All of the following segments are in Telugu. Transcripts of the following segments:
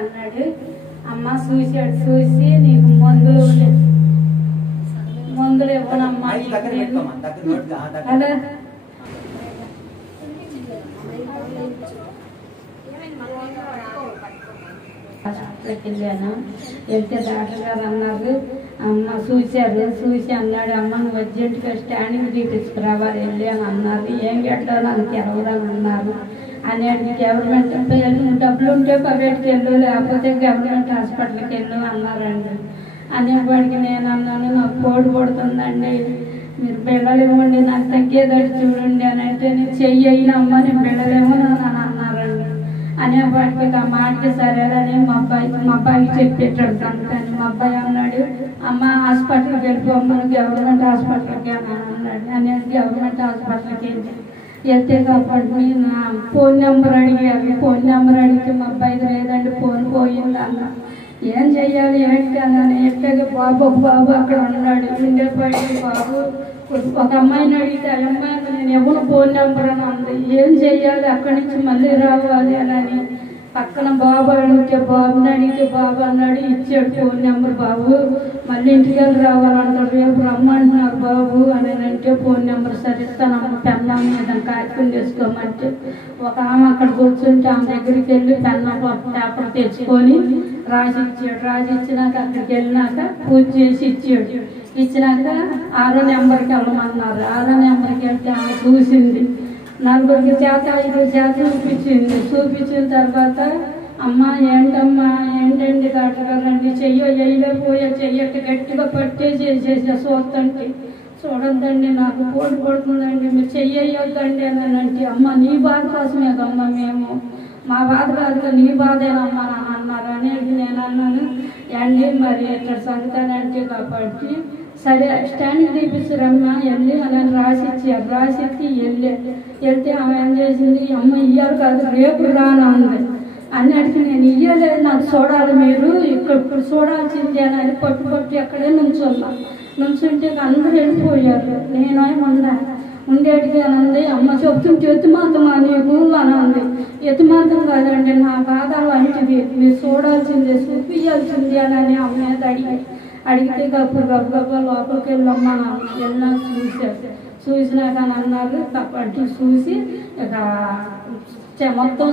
అన్నాడు. అమ్మ చూశాడు, చూసి నీకు మందులు ఇవ్వనమ్మా అలా హాస్పిటల్కి వెళ్ళాను. వెళ్తే డాక్టర్ గారు అన్నారు, అమ్మ చూశారు, చూసి అన్నాడు, అమ్మ నువ్వు అర్జెంటుగా స్టాండింగ్ తీసుకురావాలి వెళ్ళి అని అన్నారు. ఏం గట్లా నాకు తెలవదని అన్నారు. అనేది గవర్నమెంట్ డబ్బులు ఉంటే ప్రైవేట్కి వెళ్ళు, లేకపోతే గవర్నమెంట్ హాస్పిటల్కి వెళ్ళు అన్నారండి. అనేవాడికి నేను అన్నాను, నాకు కోడి పడుతుందండి, మీరు బిళ్ళలు ఇవ్వండి, నాకు తగ్గేదట్టు చూడండి అని అంటే నేను చెయ్యమ్మా నేను బిళ్ళలేమో అని అన్నారండి. అనేవాడికి ఆ మాటకి సరేలని మా అబ్బాయికి చెప్పేటాడు సంతాన్ని. మా అబ్బాయి అన్నాడు, అమ్మ హాస్పిటల్కి వెళ్ళిపోమ్మను గవర్నమెంట్ హాస్పిటల్కి అని అన్నాడు. అనేది గవర్నమెంట్ హాస్పిటల్కి వెళ్తే కాబట్టి నా ఫోన్ నెంబర్ అడిగారు. ఫోన్ నెంబర్ అడిగితే మా అబ్బాయికి లేదండి, ఫోన్ పోయింది అన్న. ఏం చెయ్యాలి ఏంటి అన్నాను. ఎట్లాగే బాబు అక్కడ ఉన్నాడు, ఉండేపాటి బాబు. ఒక అమ్మాయిని అడిగితే ఆ అమ్మాయికి నేను ఎవరు ఫోన్ నెంబర్ అని అంది. ఏం చెయ్యాలి, అక్కడి నుంచి మళ్ళీ రావాలి అని పక్కన బాబు అడిగితే బాబుని అడిగితే బాబు అన్నాడు, ఇచ్చాడు ఫోన్ నెంబర్. బాబు మళ్ళీ ఇంటికి వెళ్ళి రావాలంటారు, రేపు రమ్మంటున్నారు బాబు అని అంటే ఫోన్ నెంబర్ సరిస్తానమ్మ పెన్నం మీద కాగితం చేసుకోమంటే ఒక ఆమె అక్కడ కూర్చుంటే ఆమె దగ్గరికి వెళ్ళి పెన్నం పేపర్ తెచ్చుకొని రాసిచ్చాడు. రాసిచ్చినాక అక్కడికి వెళ్ళినాక పూజ చేసి ఇచ్చాడు. ఇచ్చినాక 6వ నెంబర్కి వెళ్ళమన్నారు. 6వ నెంబర్కి వెళ్తే ఆమె చూసింది, 4 చేత 5 చేత చూపించింది. చూపించిన తర్వాత అమ్మ ఏంటమ్మా ఏంటండి డాక్టర్ గారు అండి, చెయ్యలేకపోయా, చెయ్యక గట్టిగా పట్టే చేసేసా చూస్తండి, చూడొద్దండి నాకు కోడి పడుతుందండి, మీరు చెయ్యొద్దండి అని అంటే, అమ్మ నీ బాధ కోసమే కమ్మ, మేము మా బాధ కాదుగా నీ బాధేనమ్మా అని అన్నారు. అనేది నేను అన్నాను, అండి మరి ఎట్లా సంగతానంటే కాబట్టి సరే స్టాండింగ్ తీపిస్తారమ్మా వెళ్ళి అని రాసిచ్చారు. రాసిచ్చి వెళ్తే ఆమె ఏం చేసింది, అమ్మ ఇయ్యాలి కాదు రేపు రానా అంది. అన్నిటికీ నేను ఇయ్యలేదు, నాకు చూడాలి, మీరు ఇప్పుడు చూడాల్సింది అని పట్టు ఎక్కడే నుంచుంటే అందరూ వెళ్ళిపోయారు. నేనేమన్నా ఉండేటికి అని అంది. అమ్మ చెప్తుంటే ఎత్తుమాతమా నీకు అని అంది. ఎత్తుమాతం కాదండి, నా బాధ వంటిది, మీరు చూడాల్సిందే చూపించాల్సింది అని అమ్మ మీద అడిగితే గబ్బా లోపలికి వెళ్ళమ్మా వెళ్ళినా చూసినాక అని అన్నారు. కాబట్టి చూసి ఇక మొత్తం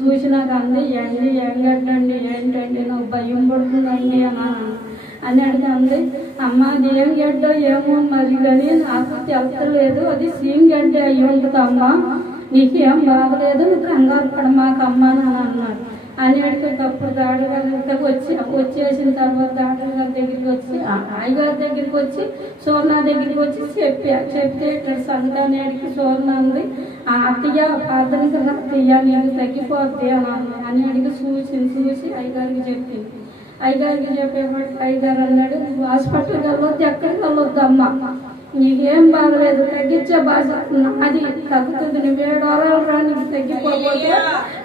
చూసినాక అంది, ఎంగట్టండి ఏంటండి నాకు భయం పడుతుందండి అని అడిగి అంది. అమ్మ అది ఏం గడ్డ ఏమో మరి కానీ నాకు తెలుస్తలేదు, అది సీమ్ గడ్డ అయ్యి ఉంటుంది అమ్మ, నీకేం బాగలేదు, నువ్వు కంగారు పడమాకమ్మ అని అన్నాడు. అని అడిగేటప్పుడు డాక్టర్ గారి వచ్చేసిన తర్వాత డాక్టర్ గారి దగ్గరికి వచ్చి అయ్యగారి దగ్గరికి వచ్చి సోర్నా దగ్గరికి వచ్చి చెప్తే ఇట్లా సంతాన్ని అడిగి సోర్నా ఉంది, అత్తయ్య ప్రార్థనకి అత్తయ్య నీకు తగ్గిపోద్ది అని అడిగి చూసి అయ్యగారికి చెప్పింది. అయ్యగారికి చెప్పేవాడికి అయ్యగారు అన్నాడు, హాస్పిటల్కి వెళ్ళొద్దు, ఎక్కడికి వెళ్ళొద్దు అమ్మ, నీకేం బాగలేదు, తగ్గించే బాధ అది తగ్గుతుంది, నువ్వు 7 వారాలు రా, నీకు తగ్గిపోతే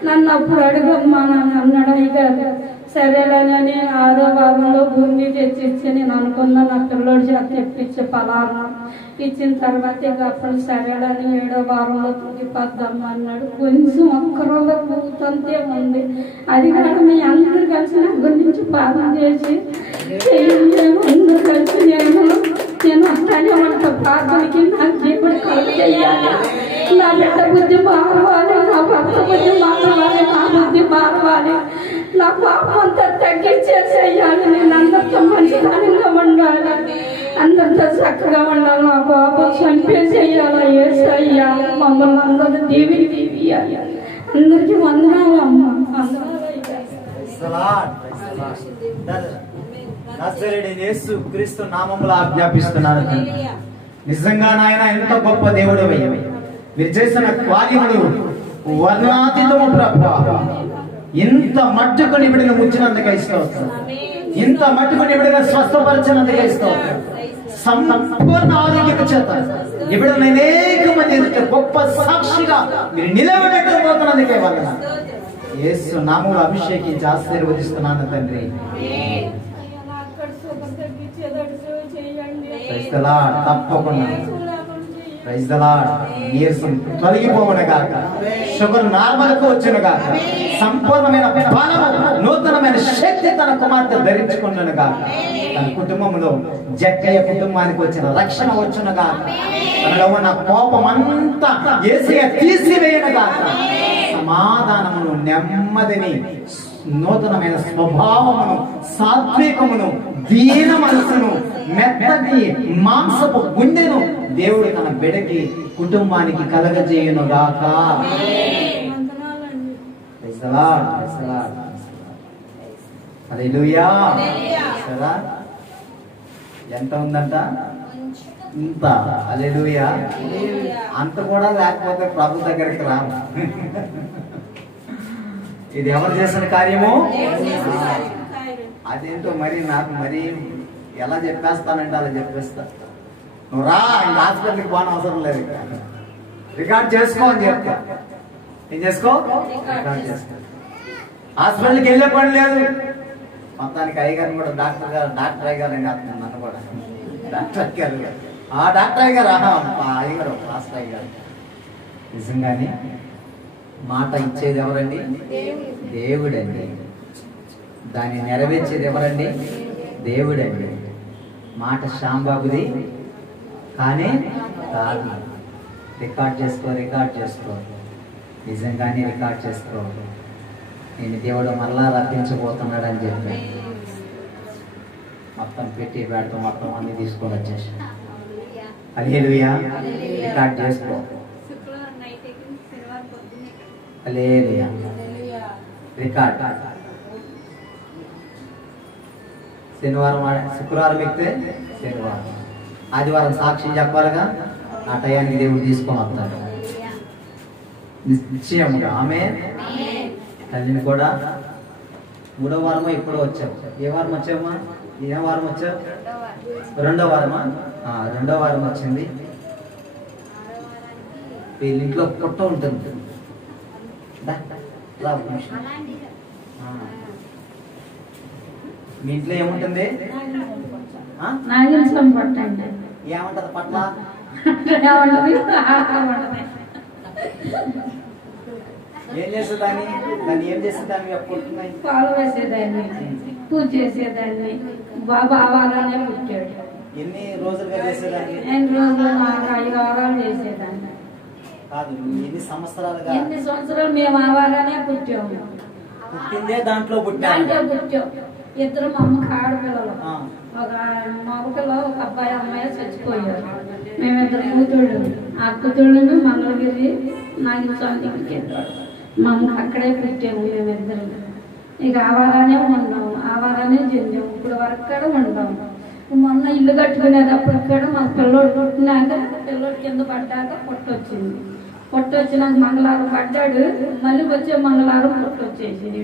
నన్ను అప్పుడు అడుగమ్మా అని అన్నాడు అయ్యగారు. సరేలేనని 6వ వారంలో భూమి తెచ్చిచ్చి నేను అనుకున్నా నా పిల్లోడి చేత తెప్పించే పలానా ఇచ్చిన తర్వాత ఇక అప్పుడు సరేలని 7వ వారంలో తగ్గిపోద్దామా అన్నాడు. కొంచెం ఒక్క రోజు పూర్తంతే ఉంది. అది కాక మీ అందరూ కలిసి నా గురించి పాలన చేసి అందరూ కలిసి నేను వస్తానే ఉంటా ప్రార్థనకి, నాకు దేవుడు కలుగు చేయాలి, నా బిడ్డ బుద్ధి మారవాలి, నా భర్త బుద్ధి మారవాలి, నా బుద్ధి మారవాలి, నా పాపం అంతా తగ్గించేసేయాలి, నేను అందరితో మంచితనంగా ఉండాలి, అందరితో చక్కగా ఉండాలి, నా పాపం చంపేసేయాలి. ఏసయ్యా మమ్మల్ని అందరూ దీవియాలి. అందరికీ వందనాలు అమ్మ. యేసు క్రీస్తు నామములో ఆజ్ఞాపిస్తున్నాను. నిజంగా నాయన ఎంత గొప్ప దేవుడు మీరు చేసిన కార్యములు వర్ణాతీతము ప్రభువా. ఇంత మట్టుకు నిబిడిన ముచ్చినందుకు ఇస్తాం, ఇంత మట్టుకు నిబిడిన స్వస్థపరిచినందుకు ఇస్తాం, సంపూర్ణ ఆరోగ్యం చేత ఇప్పుడు అనేక మంది గొప్ప సాక్షిగా మీరు నిలబెట్టబోతున్నందుకే వందనాలు. యేసు నామములో అభిషేకించి ఆశీర్వదిస్తున్నాను తండ్రి. తప్పకుండా నీరసం తొలగిపోవను గాక, షుగర్ నార్మల్ కు వచ్చును గాక, సంపూర్ణమైన బలము శక్తి తన కుమార్తె ధరించుకున్నను గాక. తన కుటుంబంలో జక్కయ్య కుటుంబానికి వచ్చిన రక్షణ వచ్చును గాక. తనలో ఉన్న కోపం అంతా యేసయ్య తీసివేయను గాక. సమాధానమును, నెమ్మదిని, నూతనమైన స్వభావమును, సాత్వికమును, దీన మనసును, మెత్తటి మాంసపు గుండెను దేవుడు తన బిడ్డకి కుటుంబానికి కలగజేయును గాక. హల్లెలూయా. ఎంత ఉందంట? ఇంత. హల్లెలూయా. అంత కూడా లేకపోతే ప్రభు దగ్గరికి రా. ఇది ఎవరు చేసిన కార్యము? అదేంటో మరి నాకు మరి ఎలా చెప్పేస్తానంటే అలా చెప్పేస్తా. నువ్వు రా, ఇంకా హాస్పిటల్కి పోని అవసరం లేదు, రికార్డ్ చేసుకో అని చెప్తా. ఏం చేసుకో? రికార్డ్ చేసుకో. హాస్పిటల్కి వెళ్ళే పని లేదు. మొత్తానికి అయ్యగారిని కూడా డాక్టర్ అయ్యగారు అని చెప్తున్నాను. నన్ను కూడా డాక్టర్ అయ్యారు. ఆ డాక్టర్ అయ్యగారు అయ్యగారు మాస్టర్ అయ్యగారు. నిజంగానే మాట ఇచ్చేది ఎవరండి? దేవుడండి. దాన్ని నెరవేర్చేది ఎవరండి? దేవుడండి. మాట శ్యాంబాబుది కానీ కాదు. రికార్డ్ చేసుకో. నిజంగానే రికార్డ్ చేసుకో. నేను దేవుడు మరలా రప్పించబోతున్నాడు అని చెప్పి మొత్తం పెట్టి పెడతా మొత్తం అన్ని తీసుకొని వచ్చేసి హల్లెలూయా. రికార్డ్ చేసుకో. హల్లెలూయా. రికార్డ్. శుక్రవారం ఎక్కితే శనివారం, ఆదివారం సాక్ష్యం చెప్పాలిగా. ఆ టయానికి దేవుడు తీసుకొని వస్తాడు నిశ్చయముగా. ఆమె తల్లిని కూడా 3వ వారమో ఎప్పుడో వచ్చావు. ఏ వారం వచ్చావమ్మా? ఏ వారం వచ్చావు? 2వ వారమా? 2వ వారం వచ్చింది. వీళ్ళింట్లో పుట్ట ఉంటుంది. మీ ఇంట్లో ఏముంటుంది? ఏమంటది పట్ల? ఏం చేసేదాన్ని? దాన్ని ఏం చేసేదాన్ని? పాలు వేసేదాన్ని, పూజ చేసేదాన్ని. బాబా ఆవారాలనే పుట్టాడు. ఎన్ని రోజులుగా చేసేదాన్ని? 2 రోజులు, 5 వారాలు చేసేదాన్ని. కాదు, ఎన్ని సంవత్సరాలుగా? ఎన్ని సంవత్సరాలు మేము ఆవారానే పుట్టాము. పుట్టిందే దాంట్లో పుట్టాం. 2 మా అమ్మకి ఆడపిల్లలు. ఒక మగపిల్ల, ఒక అబ్బాయి అమ్మాయి చచ్చిపోయారు. మేమిద్దరు కూతుళ్ళు. ఆ కూతుళ్ళను మంగళగిరి నాగస్వామికి మా అమ్మ అక్కడే పుట్టాము మేమిద్దరు. ఇక ఆవారానే ఉన్నాము, ఆవారానే చెందాము. ఇప్పుడు వరకు కూడా ఉన్నాము. మొన్న ఇల్లు కట్టుకునేటప్పుడు కూడా మా పిల్లోడు పుట్టినాక, పిల్లోడు కింద పడ్డాక పొట్టొచ్చింది. పొట్టొచ్చినాక మంగళవారం పడ్డాడు. మళ్ళీ వచ్చే మంగళవారం పొట్టొచ్చేసింది.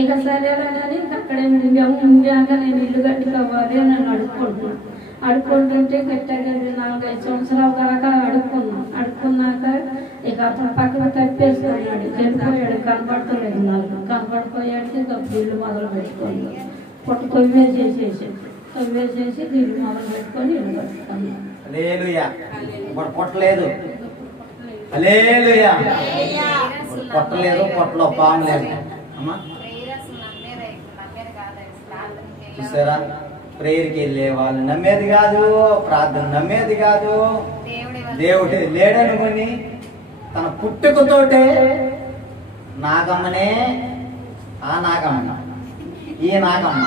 ఇక సరేలా కానీ అక్కడే ముంగాక నేను ఇల్లు కట్టుకోవాలి అని నన్ను అడుక్కుంటుంటే గట్టిగా 4-5 సంవత్సరాల దాకా అడుక్కున్నాక ఇక అతను పక్కన తప్పేసుకున్నాడు. వెళ్ళిపోయాడు. కనపడతలేదు. నాకు కనపడిపోయాడికి ఇక ఇల్లు మొదలు పెట్టుకోండి. పొట్టు తొవ్వేసేసి ఇల్లు మొదలు పెట్టుకొని ఇల్లు కట్టుకున్నాను. పొట్టలేదు, పొట్టలేదు, పొట్టలో పాము లేదు. అమ్మా చూసారా? ప్రేయర్కి వెళ్ళే వాళ్ళు నమ్మేది కాదు, ప్రార్థన నమ్మేది కాదు. దేవుడు లేడనుకొని తన పుట్టుకతోటే నాగమ్మనే, ఆ నాగమ్మ, ఈ నాగమ్మ,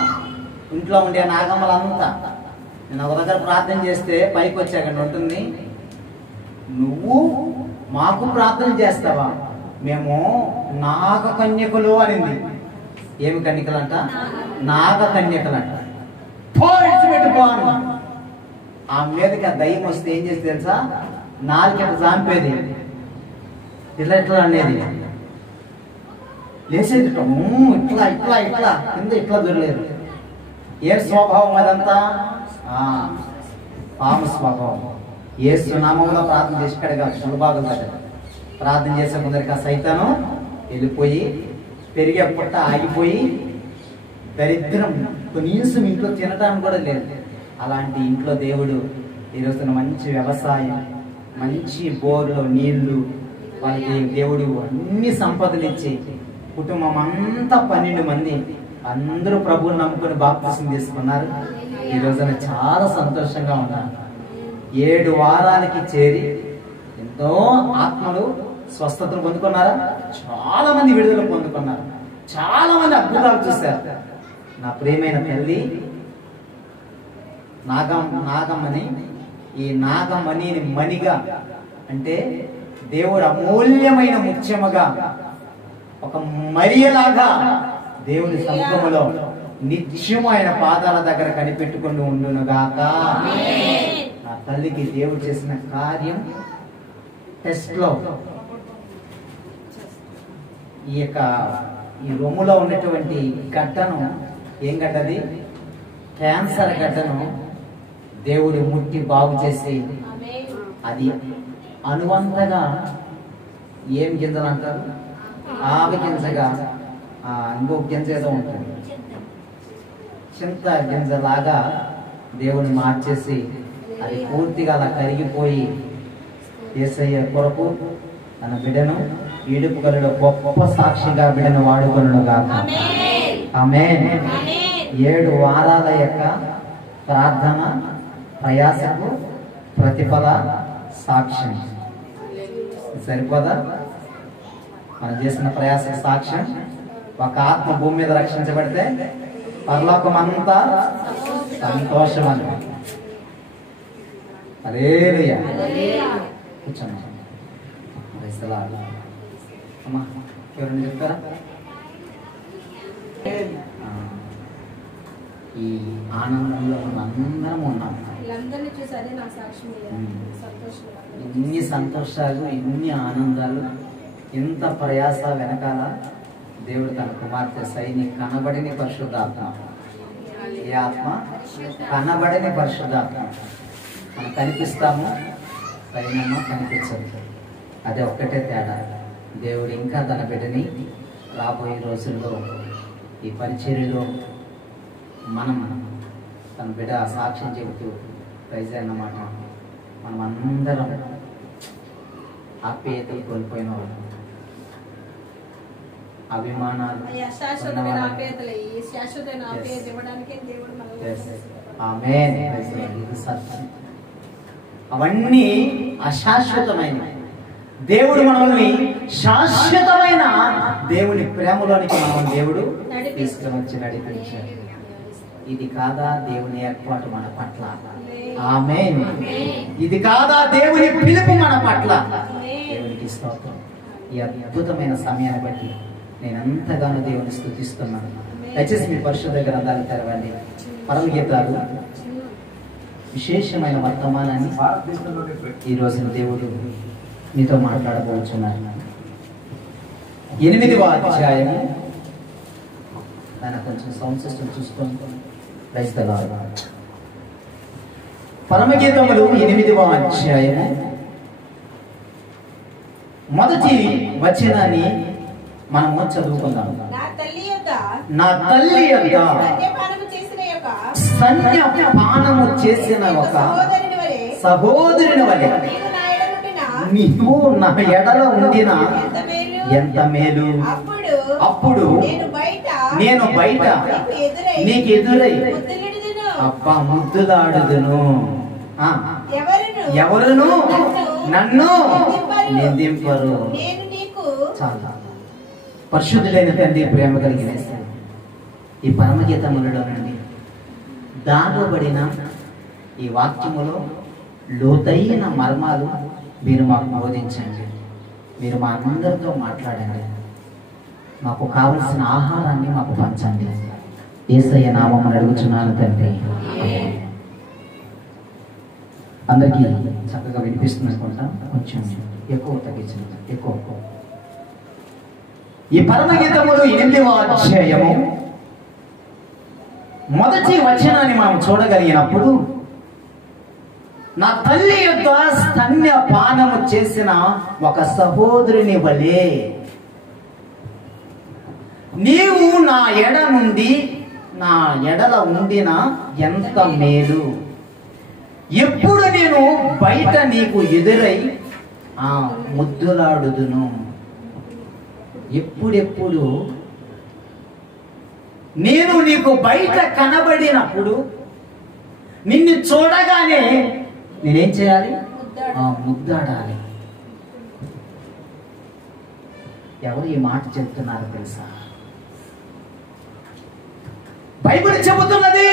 ఇంట్లో ఉండే నాగమ్మలంతా నేను ఒక దగ్గర ప్రార్థన చేస్తే పైకి వచ్చాక ఉంటుంది, నువ్వు మాకు ప్రార్థన చేస్తావా? మేము నాగ కన్యకులు అనింది. ఏమి కన్యకలంట? నాగ కన్యకలంట. ఆ మీదకి ఆ దయ్యం వస్తే ఏం చేసి తెలుసా? 4 చాంపేది, ఇట్లా అనేది లేసేది. ఇట్లా ఇట్లా ఇట్లా కింద ఇట్లా దొరలేదు. ఏ స్వభావం అదంతా? పాము స్వభావం. యేసు నామములో ప్రార్థన చేసి కడగా సులభాగం కదా. ప్రార్థన చేసే ముందరికి ఆ సైతాను వెళ్ళిపోయి పెరిగే పుట్ట ఆగిపోయి దరిద్రం కనీసం ఇంట్లో తినటానికి కూడా లేదు. అలాంటి ఇంట్లో దేవుడు ఈరోజున మంచి వ్యవసాయం, మంచి బోర్లో నీళ్లు, వాళ్ళకి దేవుడు అన్ని సంపదలు ఇచ్చి కుటుంబం అంతా 12 మంది అందరూ ప్రభువుని నమ్ముకుని బాప్తిసం తీసుకున్నారు. ఈ రోజున చాలా సంతోషంగా ఉన్నారు. 7 వారాలకి చేరి ఎంతో ఆత్మలు స్వస్థతను పొందుకున్నారా, చాలా మంది విడుదల పొందుకున్నారు, చాలా మంది అద్భుతాలు చూశారు. నా ప్రియమైన తల్లి నాగమణి, ఈ నాగమణిని మణిగా అంటే దేవుడు అమూల్యమైన ముత్యముగా ఒక మరియలాగా దేవుని సముఖములో నిత్యము ఆయన పాదాల దగ్గర కనిపెట్టుకుని ఉండునుగాక. నా తల్లికి దేవుడు చేసిన కార్యం టెస్ట్ లో ఈ రొమ్ములో ఉన్నటువంటి గడ్డను, ఏం గడ్డది, క్యాన్సర్ గడ్డను దేవుడు ముట్టి బాగు చేసి అది అనువంతగా ఏం గింజలు అంటారు, ఆవి గింజగా ఇంకొక గింజ ఏదో ఉంటుంది, చింత గింజలాగా దేవుని మార్చేసి అది పూర్తిగా అలా కరిగిపోయి యేసయ్య కొరకు తన బిడ్డను ఈడుపు గలిలో గొప్ప సాక్షిగా బిడ్డను వాడుకొనుగాక. ఆమేన్. 7 వారాల యొక్క ప్రార్థన ప్రయాసకు ప్రతిఫల సాక్ష్యం సరిపోదా? మనం చేసిన ప్రయాస సాక్ష్యం. ఒక ఆత్మ భూమి మీద రక్షించబడితే పరలోకం అంతా సంతోషం అని. హల్లెలూయా. కూర్చోండి అమ్మా, ఎవరైనా చెప్తారా? ఈ ఆనందంలో అందరం ఉన్నాం. ఇన్ని సంతోషాలు, ఇన్ని ఆనందాలు, ఇంత ప్రయాస వెనకాల దేవుడు తన కుమార్తె సైని కనబడిన పరిశుద్ధాత్మ. ఏ ఆత్మ? కనబడిన పరిశుద్ధాత్మ. మనం కనిపిస్తాము, సైన్యమో కనిపించదు. అదే ఒక్కటే తేడా. దేవుడు ఇంకా తన బిడ్డని రాబోయే రోజుల్లో ఈ పరిచర్యలో మనం తన బిడ్డ సాక్ష్యం చెబుతూ ప్రైజ్ అన్నమాట. మనం అందరం ఆప్యాయతలు కోల్పోయిన వాళ్ళు, అభిమానాలు, అవన్నీ అశాశ్వతమైన దేవుడు మనల్ని శాశ్వతమైన దేవుని ప్రేమలోనికి మనం దేవుడు తీసుకువచ్చి నడిపించాడు. ఇది కాదా దేవుని ఏర్పాటు మన పట్ల? ఆమేన్. ఇది కాదా దేవుని పిలుపు మన పట్ల? దేవునికి స్తోత్రం. ఈ అద్భుతమైన సమయాన్ని బట్టి నేను ఎంతగానో దేవుని స్తుతిస్తున్నాను. దయచేసి మీ పరిశుద్ధ గ్రంథాలు తెరవండి. పరమగీతాలు విశేషమైన వర్తమానాన్ని ఈ రోజున దేవుడు మీతో మాట్లాడబోతున్నారు. 8వ అధ్యాయము. దాని కొంచెం సౌండ్ సిస్టమ్ చూసుకొని ప్రైజ్ ద లార్డ్. పరమగీతములు 8వ అధ్యాయము మొదటి వచనాన్ని మనము చదువుకుందాం. నా తల్లి యొక్క స్తన్యపానము చేసిన ఒక సహోదరుని వలె నీవు నా ఎడల ఉండిన ఎంత మేలు. అప్పుడు నేను బయట నీకు ఎదురై అబ్బా ముద్దులాడుదును. ఎవరును నన్ను నిందింపరు. చాలా పరిశుద్ధుడైన తండ్రి, ప్రేమ కలిగిన ఈ పరమగీతములలో నుండి దాగబడిన ఈ వాక్యములో లోతైన మర్మాలు మీరు మాకు బోధించండి. మీరు మా అందరితో మాట్లాడండి. మాకు కావలసిన ఆహారాన్ని మాకు పంచండి. యేసయ్య నామమున అడుగుచున్నాను తండ్రి. అందరికీ చక్కగా వినిపిస్తుంది అనుకుంటా. కొంచెం ఎక్కువ తగ్గించండి. ఎక్కువ. ఈ పరమగీతములు 8వ అధ్యాయము మొదటి వచనాన్ని మనం చూడగలిగినప్పుడు, నా తల్లి యొక్క స్తన్యపానము చేసిన ఒక సహోదరుని వలె నీవు నా ఎడ నుండి నా ఎడల ఉండిన ఎంత మేలు. ఎప్పుడు నేను బయట నీకు ఎదురై ముద్దులాడుదును. ఎప్పుడెప్పుడు నేను నీకు బయట కనబడినప్పుడు నిన్ను చూడగానే నేనేం చేయాలి? ముద్దాడాలి. ఎవరు ఈ మాట చెప్తున్నారు తెలుసా? బైబిల్ చెబుతున్నది,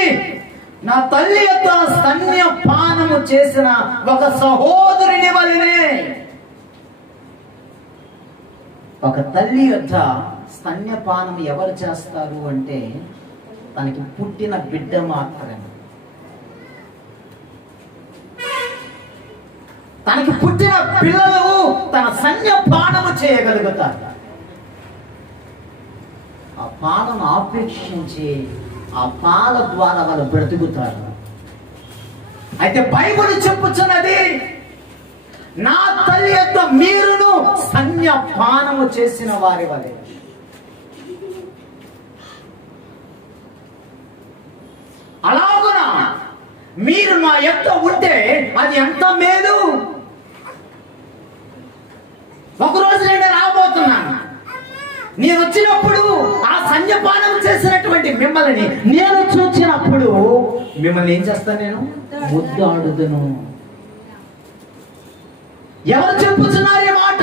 నా తల్లి యొక్క స్తన్యపానము చేసిన ఒక సహోదరుని వలెనే. ఒక తల్లి యొక్క స్తన్యపానం ఎవరు చేస్తారు అంటే తనకి పుట్టిన బిడ్డ మాత్రమే. తనకి పుట్టిన పిల్లలు తన స్తన్యపానము చేయగలుగుతారు. ఆ పాలను ఆపేక్షించి ఆ పాల ద్వారా వాళ్ళు బ్రతుకుతారు. అయితే బైబిల్ చెప్పుచున్నది, నా తల్లి యొక్క మీరును స్తన్యపానము చేసిన వారి వలె. అలాగున మీరు నా యొక్క ఉంటే అది ఎంత మేలు. ఒకరోజు నేను రాబోతున్నాను. నేను వచ్చినప్పుడు ఆ స్తన్యపానం చేసినటువంటి మిమ్మల్ని నేను చూచినప్పుడు మిమ్మల్ని ఏం చేస్తాను? నేను ముద్దాడుదును. ఎవరు చెప్పుచున్నారు ఈ మాట?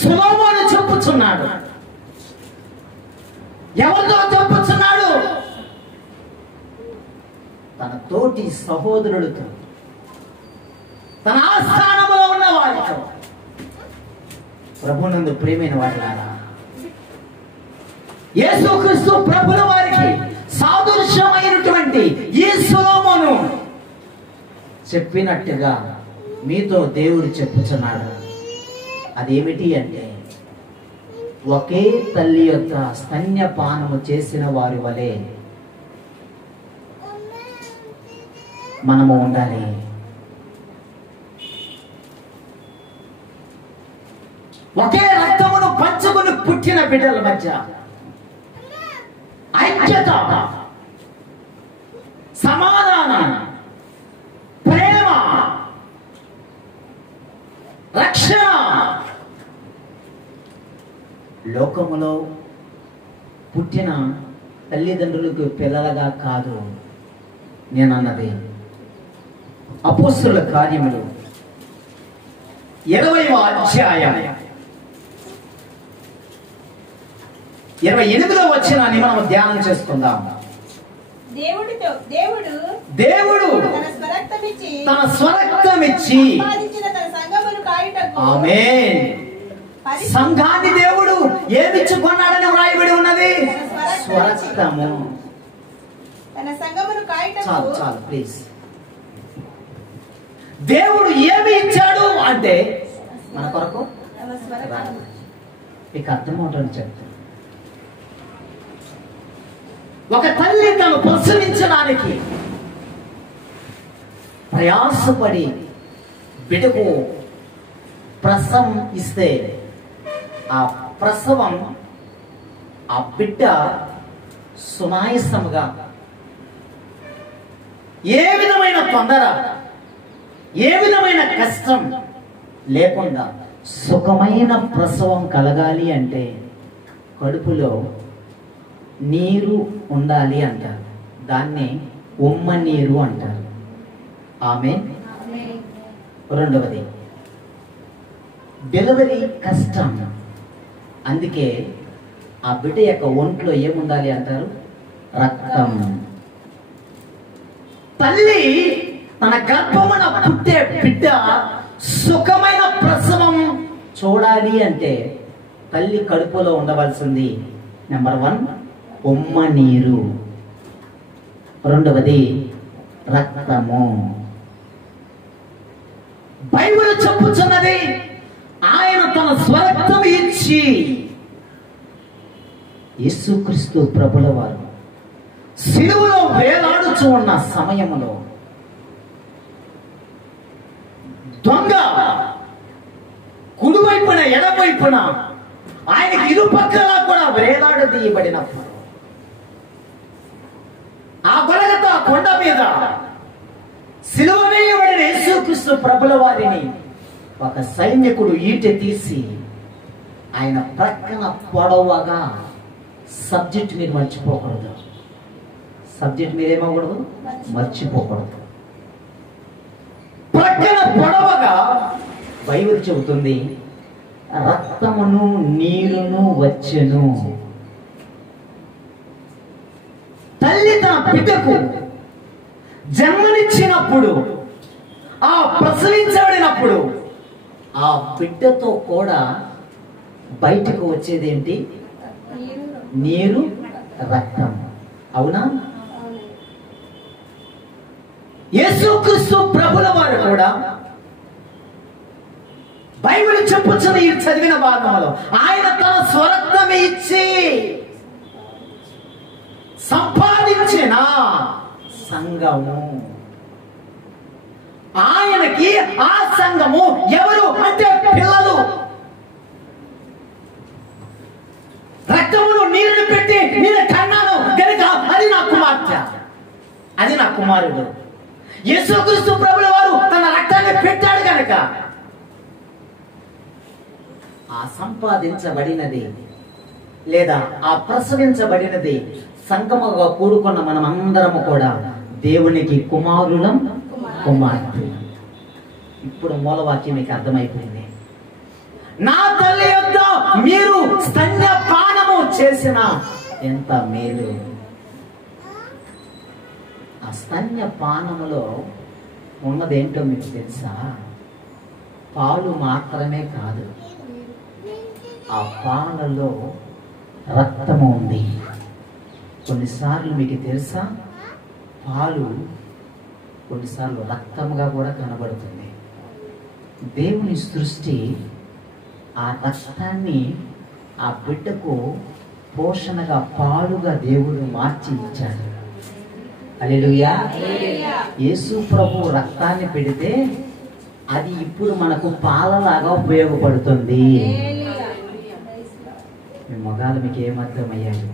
సొలొమోను చెప్పుచున్నాడు. ఎవరితో చెప్పుచున్నాడు? తన తోటి సహోదరులతో, తన ఆస్థానంలో ఉన్న వారితో. ప్రభునందు ప్రియమైన వారిలారా, యేసుక్రీస్తు ప్రభుల వారికి సాదృశ్యమైనటువంటి ఈ సొలొమోను చెప్పినట్టుగా మీతో దేవుడు చెప్పుచున్నాడు. అదేమిటి అంటే, ఒకే తల్లి యొక్క స్తన్యపానము చేసిన వారి వలె మనము ఉండాలి. ఒకే రక్తమును పంచుకుని పుట్టిన బిడ్డల మధ్య ఐక్యత, సమాధానం, ప్రేమ, రక్షణ. లోకములో పుట్టిన తల్లిదండ్రులకు పిల్లలుగా కాదు నేనన్నది. అపోస్తలుల కార్యములు 20వ అధ్యాయం 28వ వచనాన్ని మనం ధ్యానం చేసుకుందాం. దేవుడు తన స్వరక్తమిచ్చి ఆమేన్ సంఘాన్ని దేవుడు ఏమిచ్చి కొన్నాడని వ్రాయబడి ఉన్నది? స్వరక్తము. చాలు చాలు ప్లీజ్. దేవుడు ఏమి ఇచ్చాడు అంటే మన కొరకు మీకు అర్థమవుతుంది చెప్తాను. ఒక తల్లి తను ప్రసవించడానికి ప్రయాసపడి బిడ్డకు ప్రసవం ఇస్తే ఆ ప్రసవం ఆ బిడ్డ సునాయసముగా, ఏ విధమైన తొందర, ఏ విధమైన కష్టం లేకుండా సుఖమైన ప్రసవం కలగాలి అంటే కడుపులో నీరు ఉండాలి అంటారు. దాన్ని ఉమ్మ నీరు అంటారు. ఆమేన్. రెండవది డెలివరీ కష్టం. అందుకే ఆ బిడ్డ యొక్క ఒంట్లో ఏముండాలి అంటారు? రక్తం. తల్లి తన గర్భమున పుట్టే బిడ్డ సుఖమైన ప్రసవం చూడాలి అంటే తల్లి కడుపులో ఉండవలసింది నెంబర్ 1 ఉమ్మ నీరు, రెండవది రక్తము. బైబిల్ చెప్పుచున్నది, ఆయన తన స్వరక్తం ఇచ్చి యేసుక్రీస్తు ప్రభుల వారు సిలువలో వేలాడుచు ఉన్న సమయంలో దొంగ కుడివైపున ఎడమవైపున ఆయనకి ఇరుపక్కల కూడా వేలాడదీయబడినప్పుడు ఆ గొలగతా కొండ మీద సిలువ వేయబడిన యేసుక్రీస్తు ప్రభుల వారిని ఒక సైనికుడు ఈటె తీసి ఆయన ప్రక్కన పొడవగా సబ్జెక్ట్ మీరు మర్చిపోకూడదు. సబ్జెక్ట్ మీరేమకూడదు, మర్చిపోకూడదు. ప్రక్కన పొడవగా బైబిల్ చెబుతుంది, రక్తమును నీరును వచ్చెను. తల్లి తన బిడ్డకు జన్మనిచ్చినప్పుడు, ఆ ప్రసవించబడినప్పుడు ఆ బిడ్డతో కూడా బయటకు వచ్చేది ఏంటి? నీరు, రక్తం. అవునా? యేసుక్రీస్తు ప్రభుల వారు కూడా బైబిల్ చెప్పుచున్న ఈ చదివిన భాగంలో ఆయన తన స్వరక్తం ఇచ్చి సంపాదించిన సంఘము. ఆయనకి ఆ సంఘము ఎవరు అంటే పిల్లలు. రక్తమును నీరుని పెట్టి నేను కన్నాను కనుక అది నా కుమార్తె, అది నా కుమారుడు. యేసుక్రీస్తు ప్రభుల వారు తన రక్తాన్ని పెట్టాడు కనుక ఆ సంపాదించబడినది లేదా ఆ ప్రసవించబడినది సంగముగా కూడుకున్న మనం అందరము కూడా దేవునికి కుమారులం, కుమార్తె. ఇప్పుడు మూలవాక్యం మీకు అర్థమైపోయింది. నా తల్లి యొద్ద మీరు స్తన్యపానము చేసిన ఎంత మేలు. ఆ స్తన్యపానములో ఉన్నదేంటో మీకు తెలుసా? పాలు మాత్రమే కాదు, ఆ పాలలో రక్తము ఉంది. కొన్నిసార్లు మీకు తెలుసా, పాలు కొన్నిసార్లు రక్తముగా కూడా కనబడుతుంది. దేవుని సృష్టి ఆ రక్తాన్ని ఆ బిడ్డకు పోషణగా పాలుగా దేవుడు మార్చి ఇచ్చాడు. హల్లెలూయా. యేసు ప్రభు రక్తాన్ని పెడితే అది ఇప్పుడు మనకు పాలలాగా ఉపయోగపడుతుంది. మీ మగాలు మీకు ఏమర్థమయ్యాడు?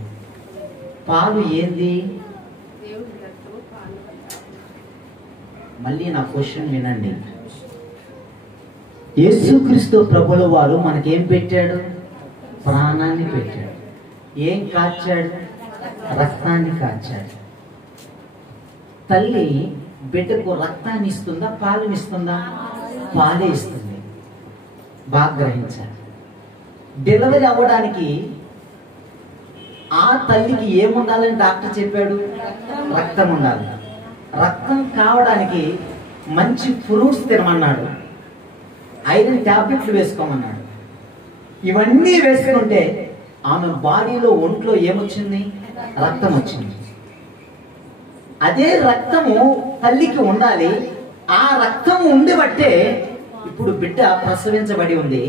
పాలు ఏంది? మళ్ళీ నా క్వశ్చన్ వినండి. యేసుక్రీస్తు ప్రభుల వారు మనకేం పెట్టాడు? ప్రాణాన్ని పెట్టాడు. ఏం కాచాడు? రక్తాన్ని కాచాడు. తల్లి బిడ్డకు రక్తాన్ని ఇస్తుందా, పాలుని ఇస్తుందా? పాలే ఇస్తుంది. బాగా గ్రహించాలి. డెలివరీ అవ్వడానికి ఆ తల్లికి ఏముండాలని డాక్టర్ చెప్పాడు? రక్తం ఉండాలి. రక్తం కావడానికి మంచి ఫ్రూట్స్ తినమన్నాడు, ఐరన్ టాబ్లెట్లు వేసుకోమన్నాడు. ఇవన్నీ వేసుకుంటే ఆమె బాడీలో ఒంట్లో ఏమొచ్చింది? రక్తం వచ్చింది. అదే రక్తము తల్లికి ఉండాలి. ఆ రక్తం ఉండి బట్టే ఇప్పుడు బిడ్డ ప్రసవించబడి ఉంది.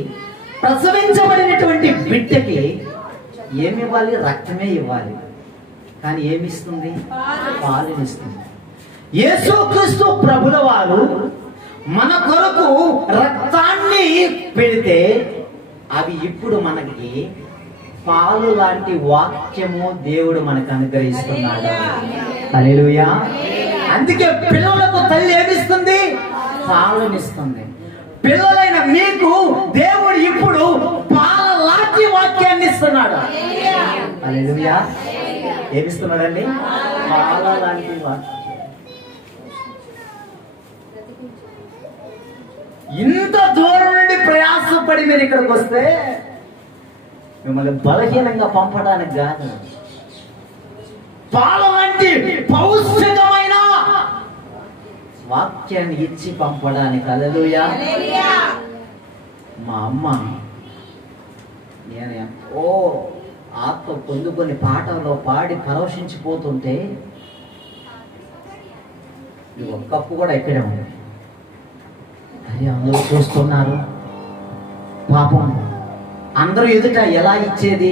ప్రసవించబడినటువంటి బిడ్డకి ఏమి ఇవ్వాలి? రక్తమే ఇవ్వాలి. కానీ ఏమి ఇస్తుంది? పాలునిస్తుంది. యేసుక్రీస్తు ప్రభుల వారు మన కొరకు రక్తాన్ని పెడితే అవి ఇప్పుడు మనకి పాలు లాంటి వాక్యము దేవుడు మనకు అనుగ్రహిస్తున్నాడు. హల్లెలూయా. అందుకే పిల్లలకు తల్లి ఏమిస్తుంది? పాలునిస్తుంది. పిల్లలైన మీకు దేవుడు ఇప్పుడు పాల లాంటి వాక్యాన్ని ఇస్తున్నాడు. హల్లెలూయా. ఏమిస్తున్నాడండి? పాల లాంటి వాక్యం. ఇంత దూరం నుండి ప్రయాసపడి మీరు ఇక్కడికి వస్తే మిమ్మల్ని బలహీనంగా పంపడానికి కాదు, పాల వంటి పౌష్టికమైన వాక్యాన్ని ఇచ్చి పంపడానికి. హల్లెలూయా. మా అమ్మ నేను ఎంతో ఆత్మ పొందుకొని పాటల్లో పాడి పరవశించిపోతుంటే ఒక కప్పు కూడా ఇక్కడే ఉంది. అది అందరూ చూస్తున్నారు. పాపం అందరూ ఎదుట ఎలా ఇచ్చేది?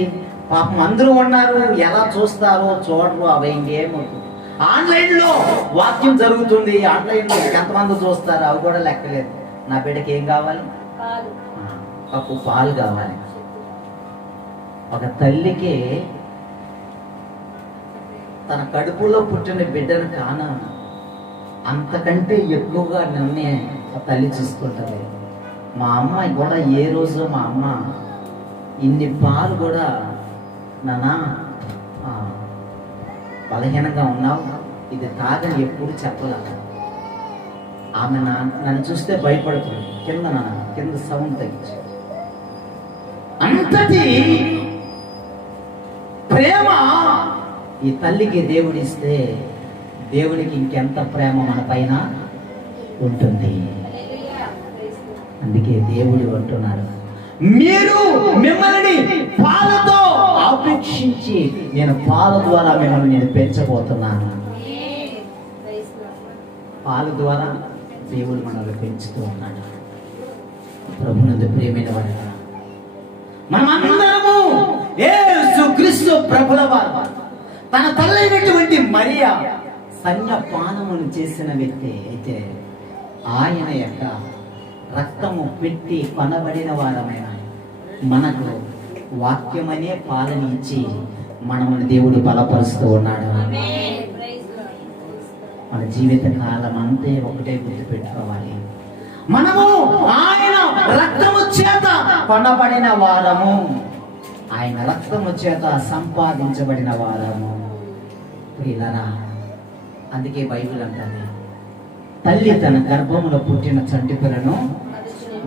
పాపం అందరూ ఉన్నారు, ఎలా చూస్తారో చూడరు. అవి ఇంకేమవుతుంది? ఆన్లైన్ లో వాక్యం జరుగుతుంది, ఆన్లైన్ లో ఎంతమంది చూస్తారు అవి కూడా లెక్కలేదు. నా బిడ్డకి ఏం కావాలి? కప్పు పాలు కావాలి. ఒక తల్లికి తన కడుపులో పుట్టిన బిడ్డను కాన అంతకంటే ఎక్కువగా నన్నే తల్లి చూసుకుంటుంది. మా అమ్మ కూడా ఏ రోజు మా అమ్మ ఇన్ని పాలు కూడా నానా బలహీనంగా ఉన్నావు, ఇది తాగని ఎప్పుడు చెప్పలేదు. ఆమె నన్ను చూస్తే భయపడుతుంది. కింద సౌండ్ తగ్గించి, అంతటి ప్రేమ ఈ తల్లికి దేవుడిస్తే దేవునికి ఇంకెంత ప్రేమ మన పైన ఉంటుంది. అందుకే దేవుడు అంటున్నాడు, మీరు మిమ్మల్ని పాలతో ఆపేక్షించి నేను పాల ద్వారా మిమ్మల్ని నేను పెంచబోతున్నాను. పాల ద్వారా దేవుడు మనల్ని పెంచుతూ ఉన్నాడు. ప్రభునందు ప్రియమైన వారు, మనమందరము యేసుక్రీస్తు ప్రభుల వారు తన తల్లైనటువంటి మరియా సన్యపానమును చేసిన వ్యక్తి అయితే ఆయన యొక్క రక్తము పెట్టి కొనబడిన వారమైన మనకు వాక్యమనే పాలన ఇచ్చి మనల్ని దేవుడు బలపరుస్తూ ఉన్నాడు. మన జీవిత కాలం అంతే ఒకటే గుర్తుపెట్టుకోవాలి, మనము ఆయన రక్తము చేత కొనబడిన వారము, ఆయన రక్తము చేత సంపాదించబడిన వారము. ప్రియులారా, అందుకే బైబిల్ అంటారు, తల్లి తన గర్భములో పుట్టిన చంటి పిల్లను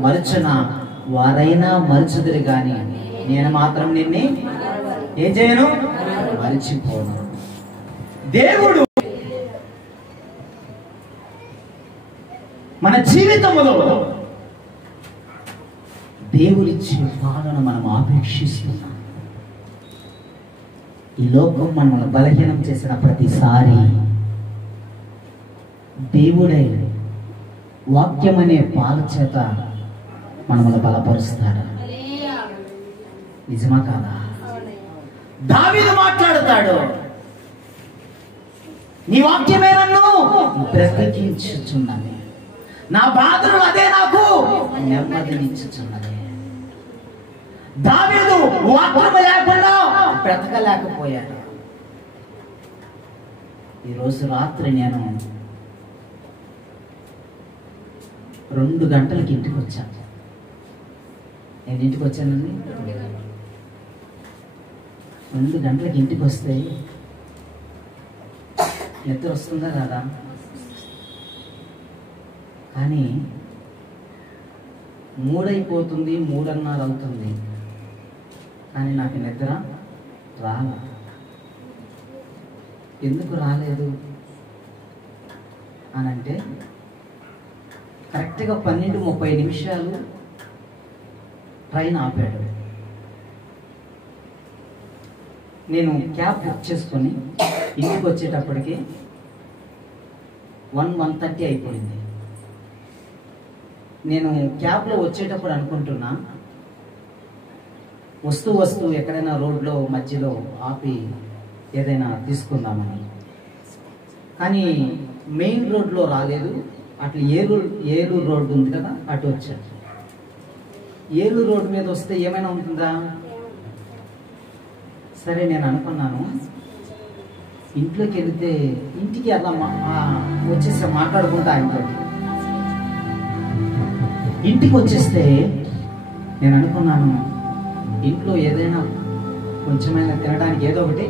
మరుచున వారైనా మరుచుదురు గాని నేను మాత్రం నిన్ను ఏం చేయను, మరిచిపోను. దేవుడు మన జీవితంలో దేవుడిచ్చే పాలన మనం ఆపేక్షిస్తున్నాం. ఈ లోకం మనల్ని బలహీనం చేసిన ప్రతిసారి దేవుడే వాక్యం అనే పాల చేత మనల్ని బలపరుస్తాడు. నిజమా కాదా? దావీదు మాట్లాడతాడు, నీ వాక్యమే నన్ను బ్రతికించుచున్నది, నా బాధలు అదే నాకు నెమ్మదినిచ్చుచున్నది. దావీదు వాక్యం లేకుండా బ్రతకలేకపోయాడు. ఈరోజు రాత్రి నేను 2 గంటలకి ఇంటికి వచ్చాను. నేను ఇంటికి వచ్చానండి 2 గంటలకి ఇంటికి వస్తే నిద్ర వస్తుందా రాదా? కానీ 3 అయిపోతుంది, 3:30 అవుతుంది, కానీ నాకు నిద్ర రాలా. ఎందుకు రాలేదు అని అంటే, కరెక్ట్గా 12:30 ట్రైన్ ఆపాడు. నేను క్యాబ్ బుక్ చేసుకొని ఇంటికి వచ్చేటప్పటికి 1:30 అయిపోయింది. నేను క్యాబ్లో వచ్చేటప్పుడు అనుకుంటున్నా, వస్తూ ఎక్కడైనా రోడ్లో మధ్యలో ఆపి ఏదైనా తీసుకుందామని. కానీ మెయిన్ రోడ్లో రాలేదు, అట్లా ఏలూరు రోడ్డు ఉంది కదా, అటు వచ్చాను. ఏలూరు రోడ్డు మీద వస్తే ఏమైనా ఉంటుందా? సరే నేను అనుకున్నాను, ఇంట్లోకి వెళితే ఇంటికి అలా వచ్చేస్తే మాట్లాడుకుంటా ఆయనతో. ఇంటికి వచ్చేస్తే నేను అనుకున్నాను, ఇంట్లో ఏదైనా కొంచెమైనా తినడానికి ఏదో ఒకటి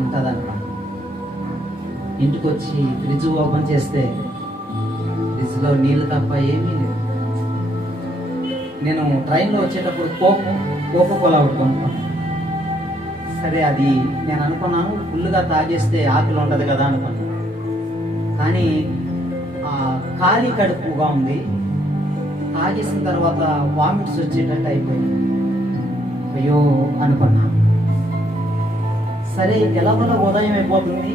ఉంటుంది అనుకున్నాను. ఇంటికి వచ్చి ఫ్రిడ్జ్ ఓపెన్ చేస్తే ఫ్రిడ్జ్లో నీళ్ళు తప్ప ఏమీ లేదు. నేను ట్రైన్లో వచ్చేటప్పుడు కోకోకోలా ఒకటి కొనుక్కున్నాను. సరే అది నేను అనుకున్నాను, ఫుల్గా తాగేస్తే ఆకలి ఉండదు కదా అనుకున్నాను. కానీ ఖాళీ కడుపుగా ఉంది, తాగేసిన తర్వాత వామిట్స్ వచ్చేటట్టు అయిపోయింది. అయ్యో అనుకున్నాను. సరే ఎలాగోలా ఉదయం అయిపోతుంది,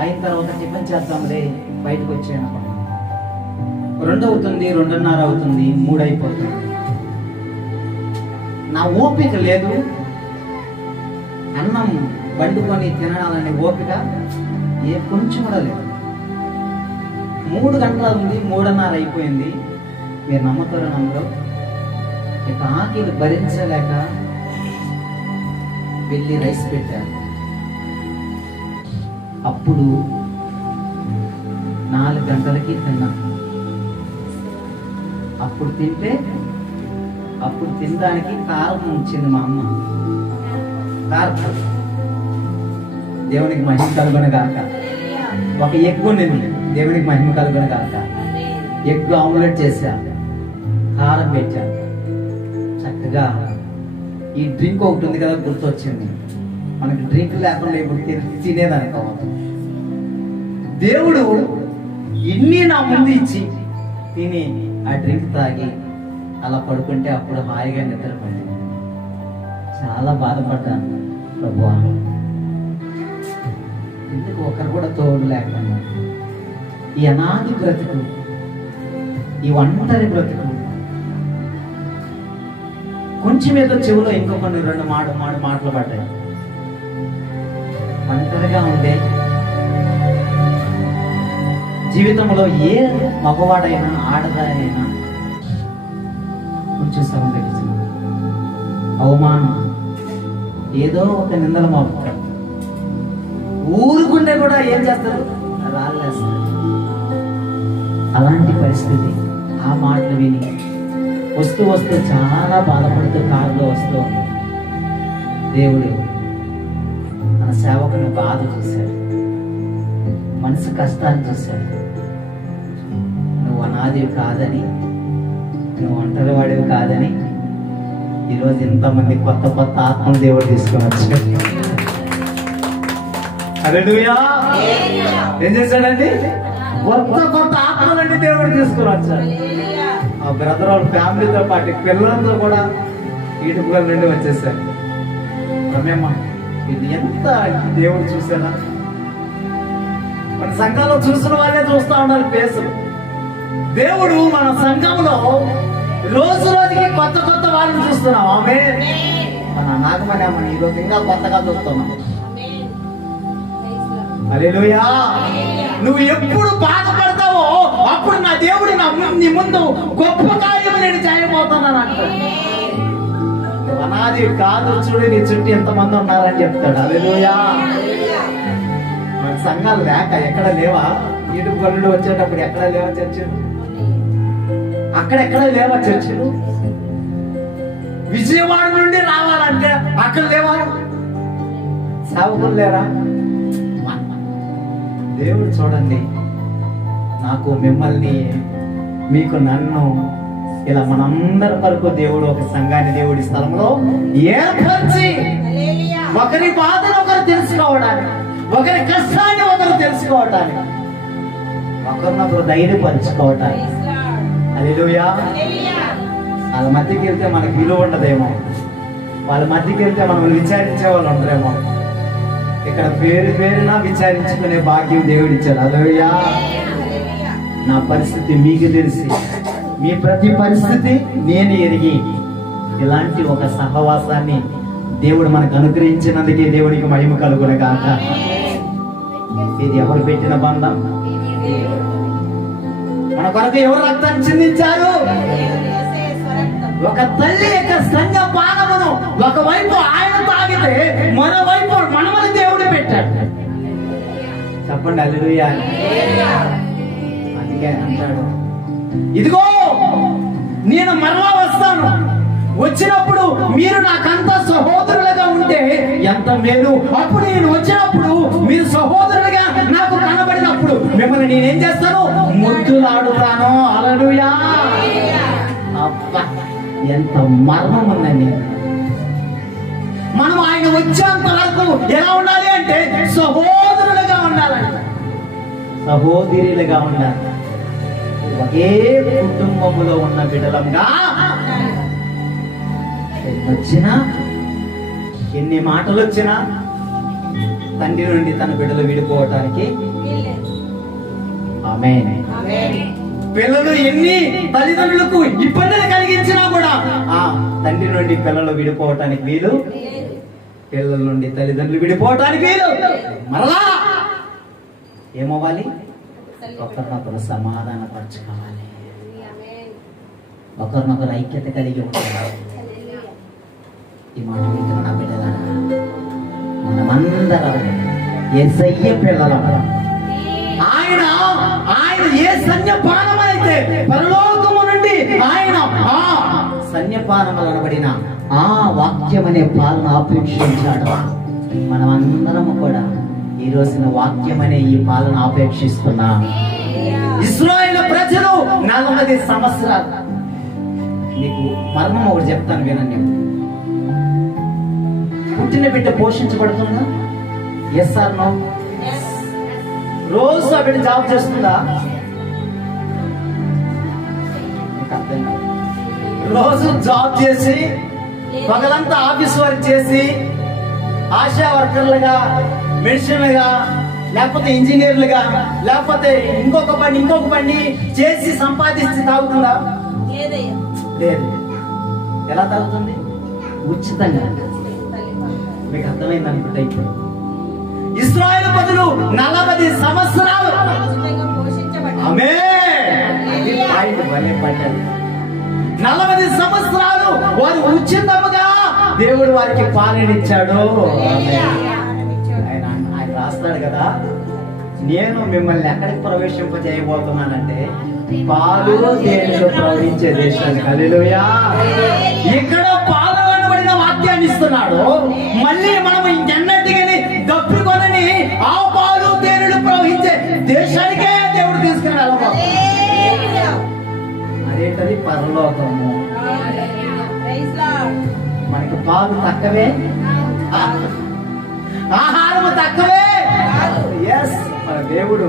అయిన తర్వాత టిఫిన్ చేద్దాంలే బయటకు వచ్చాను. 2 అవుతుంది, 2:30 అవుతుంది, 3 అయిపోతుంది. నా ఓపిక లేదు, అన్నం వండుకొని తినాలనే ఓపిక కొంచెం కూడా లేదు. 3 గంటలు ఉంది, 3:30 అయిపోయింది. మీరు నమ్మతారో నమ్మరు, ఇక ఆకలి భరించలేక వెళ్ళి రైస్ పెట్టారు. అప్పుడు 4 గంటలకి తిన్నాను. అప్పుడు తినడానికి కారం ఉంచింది మా అమ్మ. కారం దేవునికి మహిమ కలుగును గాక. ఒక ఎగ్ ఉండింది, దేవునికి మహిమ కలుగును గాక. ఎగ్ ఆమ్లెట్ చేశా, కారం పెట్టా. చక్కగా ఈ డ్రింక్ ఒకటి ఉంది కదా గుర్తొచ్చింది. మనకి డ్రింక్ లేకుండా ఇప్పుడు తినేదానికి అవ్వదు. దేవుడు ఇన్ని నా ముందు ఇచ్చి తిని ఆ డ్రింక్ తాగి అలా పడుకుంటే అప్పుడు హాయిగా నిద్రపడి చాలా బాధపడ్డాను. ప్రభువా, ఎందుకు ఒకరు కూడా తోడు లేకుండా ఈ అనాది బ్రతుకు, ఈ ఒంటరి బ్రతుకు, కొంచెం ఏదో చెవులో ఇంకో కొన్ని రెండు మాటలు పడ్డాయి. ఒంటరిగా ఉండే జీవితంలో ఏ మగవాడైనా ఆడదారైనా కొంచెం శ్రమ తెలిసింది, అవమానం, ఏదో ఒక నిందలు మోపుతారు. ఊరుకుంటే కూడా ఏం చేస్తారు, రాళ్ళేస్తారు. అలాంటి పరిస్థితి. ఆ మాటలు విని వస్తూ చాలా బాధపడుతూ కారులో వస్తూ దేవుడు మన సేవకుని బాధ చూశాడు, మనసు కష్టాన్ని చూశాడు. నువ్వు అనాదివి కాదని, నువ్వు ఒంటరి వాడివి కాదని ఈరోజు ఇంతమంది కొత్త ఆత్మలు దేవుడు తీసుకొని వచ్చాడు. హల్లెలూయా. ఏం చేశాడండి? కొత్త ఆత్మలన్నీ దేవుడు తీసుకొని వచ్చాడు. ఆ బ్రదర్ వాళ్ళ ఫ్యామిలీతో పాటు పిల్లలతో కూడా ఈటుపుల నుండి వచ్చేసారు. రమేమ్మ, ఇది ఎంత దేవుడు చూసారా? మన సంఘంలో చూసిన వాళ్ళే చూస్తూ ఉండాలి ఫేసులు. దేవుడు మన సంఘంలో రోజు రోజుకి కొత్త వాళ్ళని చూస్తున్నాం. ఆమె మన నాగమణి ఈరోజు ఇంకా కొత్తగా చూస్తున్నాం. హల్లెలూయా. నువ్వు ఎప్పుడు బాధపడతావో అప్పుడు నా దేవుడు నీ ముందు గొప్ప కార్యం నేను చేయబోతున్నాను అంటాడు. అనాది కాదు, చూడు నీ చుట్టూ ఎంతమంది ఉన్నారని చెప్తాడు. హల్లెలూయా. మన సంఘాలు లేక ఎక్కడ లేవా? ఈడుపు గల్లుడు వచ్చేటప్పుడు ఎక్కడ లేవా చర్చలు? అక్కడెక్కడ లేవా చర్చలు? విజయవాడ నుండి రావాలంటే అక్కడ లేవా? సేవకులు లేరా? దేవుడు చూడండి, నాకు మిమ్మల్ని, మీకు నన్ను, ఇలా మనందరి వరకు దేవుడు ఒక సంఘాన్ని దేవుడి స్థలంలో ఏర్పరిచి ఒకరి బాధను ఒకరు తెలుసుకోవడానికి, ఒకరి కష్టాన్ని ఒకరు తెలుసుకోవటానికి, ఒకరినొకరు ధైర్యపరుచుకోవటానికి. హల్లెలూయా. వాళ్ళ మధ్యకి వెళ్తే మనకు విలువ ఉండదేమో, వాళ్ళ మధ్యకి వెళ్తే మనం విచారించే వాళ్ళు ఉండరేమో. ఇక్కడ పేరున విచారించుకునే భాగ్యం దేవుడిచ్చాడు. హల్లెలూయా. నా పరిస్థితి మీకు తెలిసి, మీ ప్రతి పరిస్థితి నేను ఎరిగి, ఇలాంటి ఒక సహవాసాన్ని దేవుడు మనకు అనుగ్రహించినందుకే దేవుడికి మహిమ కలుగును గాక. ఇది ఎవరు పెట్టిన బంధం? మన కొరకు ఎవరు రక్తాన్ని చిందించారు? ఒక తల్లి యొక్క సంఘ పానమును ఒకవైపు ఆయన తాగితే మరోవైపు మనమని దేవుడు పెట్టాడు. చెప్పండి హల్లెలూయా. అందుకే అంటాడు, ఇదిగో నేను మరలా వస్తాను, వచ్చినప్పుడు మీరు నాకంత సహోదరులుగా ఉంటే ఎంత మేలు. అప్పుడు నేను వచ్చినప్పుడు మీరు సహోదరులుగా నాకు కనబడినప్పుడు మిమ్మల్ని నేనేం చేస్తాను? ముద్దులాడుతాను. హల్లెలూయా. అబ్బా, ఎంత మర్మం ఉందండి. మనం ఆయన వచ్చేంత వరకు ఎలా ఉండాలి అంటే సహోదరులుగా ఉండాలంట, సహోదరులుగా ఉండాలి. ఒకే కుటుంబంలో ఉన్న బిడ్డలంగా వచ్చినా, ఎన్ని మాటలు వచ్చినా తండ్రి నుండి తన బిడ్డలు విడిపోవటానికి ఆమేన్. పిల్లలు ఎన్ని తల్లిదండ్రులకు ఇబ్బందులు కలిగించినా కూడా ఆ తండ్రి నుండి పిల్లలు విడిపోవటానికి వీలు, పిల్లల నుండి తల్లిదండ్రులు విడిపోవటానికి వీలు. మరలా ఏమవ్వాలి? ఒకరినొకరు సమాధానపరచుకోవాలి, ఒకరినొకరు ఐక్యత కలిగి ఉండాలి. ఈ మాట వింటున్న నా బిడ్డలారా, మనమందరం యేసయ్య పిల్లలం. ఆయన ఏ సన్యపానం అయితే పరలోకము నుండి ఆయన ఆ సన్యపానములు అనబడిన ఆ వాక్యం అనే పాలన ఆపేక్షించాడు. మనమందరము కూడా ఈ రోజున వాక్యం అనే ఈ పాలన ఆపేక్షిస్తున్నా. ఇశ్రాయేలు ప్రజలు 40 సంవత్సరాలు. నీకు మర్మం ఒకటి చెప్తాను వినండి. పుట్టిన బిడ్డ పోషించబడుతుందా? Yes are no? రోజు ఆ బిడ్డ జాబ్ చేస్తుందా? రోజు జాబ్ చేసి పగలంతా ఆఫీస్ వర్క్ చేసి ఆశా వర్కర్లుగా, మెడిసిన్లుగా, లేకపోతే ఇంజనీర్లుగా, లేకపోతే ఇంకొక పని చేసి సంపాదించి తాగుతుందా? లేదు. ఎలా తాగుతుంది? ఉచితంగా. మీకు అర్థమైంది అనుకుంటా. ఇప్పుడు ఇశ్రాయేలు ప్రజలు 40 సంవత్సరాలు ఆమేన్. 40 సంవత్సరాలు వారు ఉచితముగా దేవుడు వారికి పాలనిచ్చాడు. ఆయన రాస్తాడు కదా, నేను మిమ్మల్ని ఎక్కడికి ప్రవేశింపజేయబోతున్నానంటే పాలు తేనెలు ప్రవహించే దేశానికి. హల్లెలూయా. ఇక్కడ పాలు అనబడిన వాక్యాన్ని ఇస్తున్నాడు. మళ్ళీ మనం ఇంకెన్నటికని దప్పుకొనని ఆ పాలు తేనెలు ప్రవహించే దేశానికే దేవుడు తీసుకుని వెళ్ళబోతున్నాడు. అదేంటది? పరలోకము. మనకు పాలు తక్కువే, ఆహారము తక్కువే. ఎస్, మన దేవుడు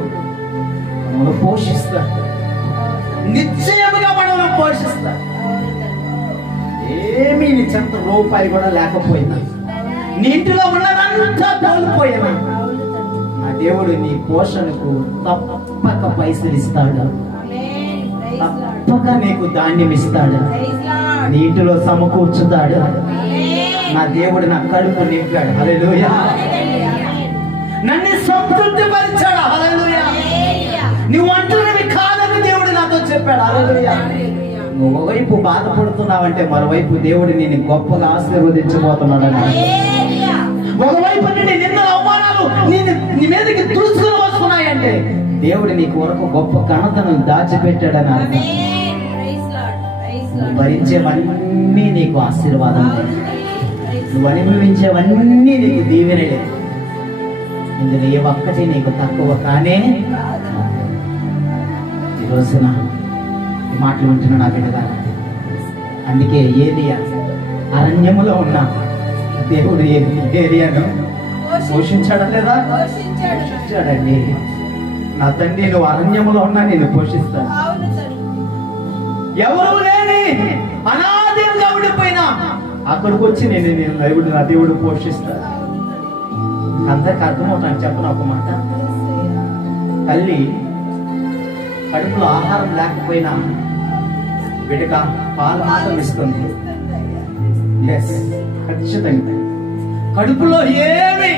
మనల్ని పోషిస్తాడు. నిశ్చయముగా మనల్ని పోషిస్తాడు. ఏమీ నీ చెంత రూపాయి కూడా లేకపోయినా, నీ ఇంటిలో ఉన్నదంతా కోల్పోయినా, నా దేవుడు నీ పోషణకు తప్పక పైసలు ఇస్తాడు. తప్పక నీకు ధాన్యం ఇస్తాడు. నీ ఇంటిలో సమకూర్చుతాడు. నా దేవుడు నా కడుపు నింపాడు. హల్లెలూయా. నన్ను సంతృప్తి పరిచాడు. హల్లెలూయా. నువ్వు ఒంటరివి కాదని దేవుడు నాతో చెప్పాడు. హల్లెలూయా. నువ్వు ఒకవైపు బాధపడుతున్నావంటే మరోవైపు దేవుడు నేను గొప్పగా ఆశీర్వదించబోతున్నాడు. ఒకవైపు నిన్న అవమానాలు నీ మీదకి తుడుచుకుని వస్తున్నాయంటే దేవుడు నీ కొరకు గొప్ప ఘనతను దాచిపెట్టాడని అర్థం. నువ్వు భరించేవన్నీ నీకు ఆశీర్వాదం, నువ్వు అనుభవించేవన్నీ నీకు దీవెనే. ఇందులో ఏ ఒక్కటి నీకు తక్కువ కానే. ఈ రోజున ఈ మాటలు వింటున్నా నా బిడ్డగా. అందుకే ఏలియా అరణ్యములో ఉన్న దేవుడు ఏలియాను పోషించాడా లేదా? పోషించాడండి. నా తండ్రి, నువ్వు అరణ్యములో ఉన్నా నేను పోషిస్తాను. ఎవరు లేని అనాథంగా ఉండిపోయినా అక్కడికి వచ్చి నేను నా దేవుడు పోషిస్తాను. అందరికి అర్థమవుతాను. చెప్పను ఒక మాట. తల్లి కడుపులో ఆహారం లేకపోయినా బిడ్డక పాలు మాత్రం ఇస్తుంది. ఎస్, ఖచ్చితంగా. కడుపులో ఏమి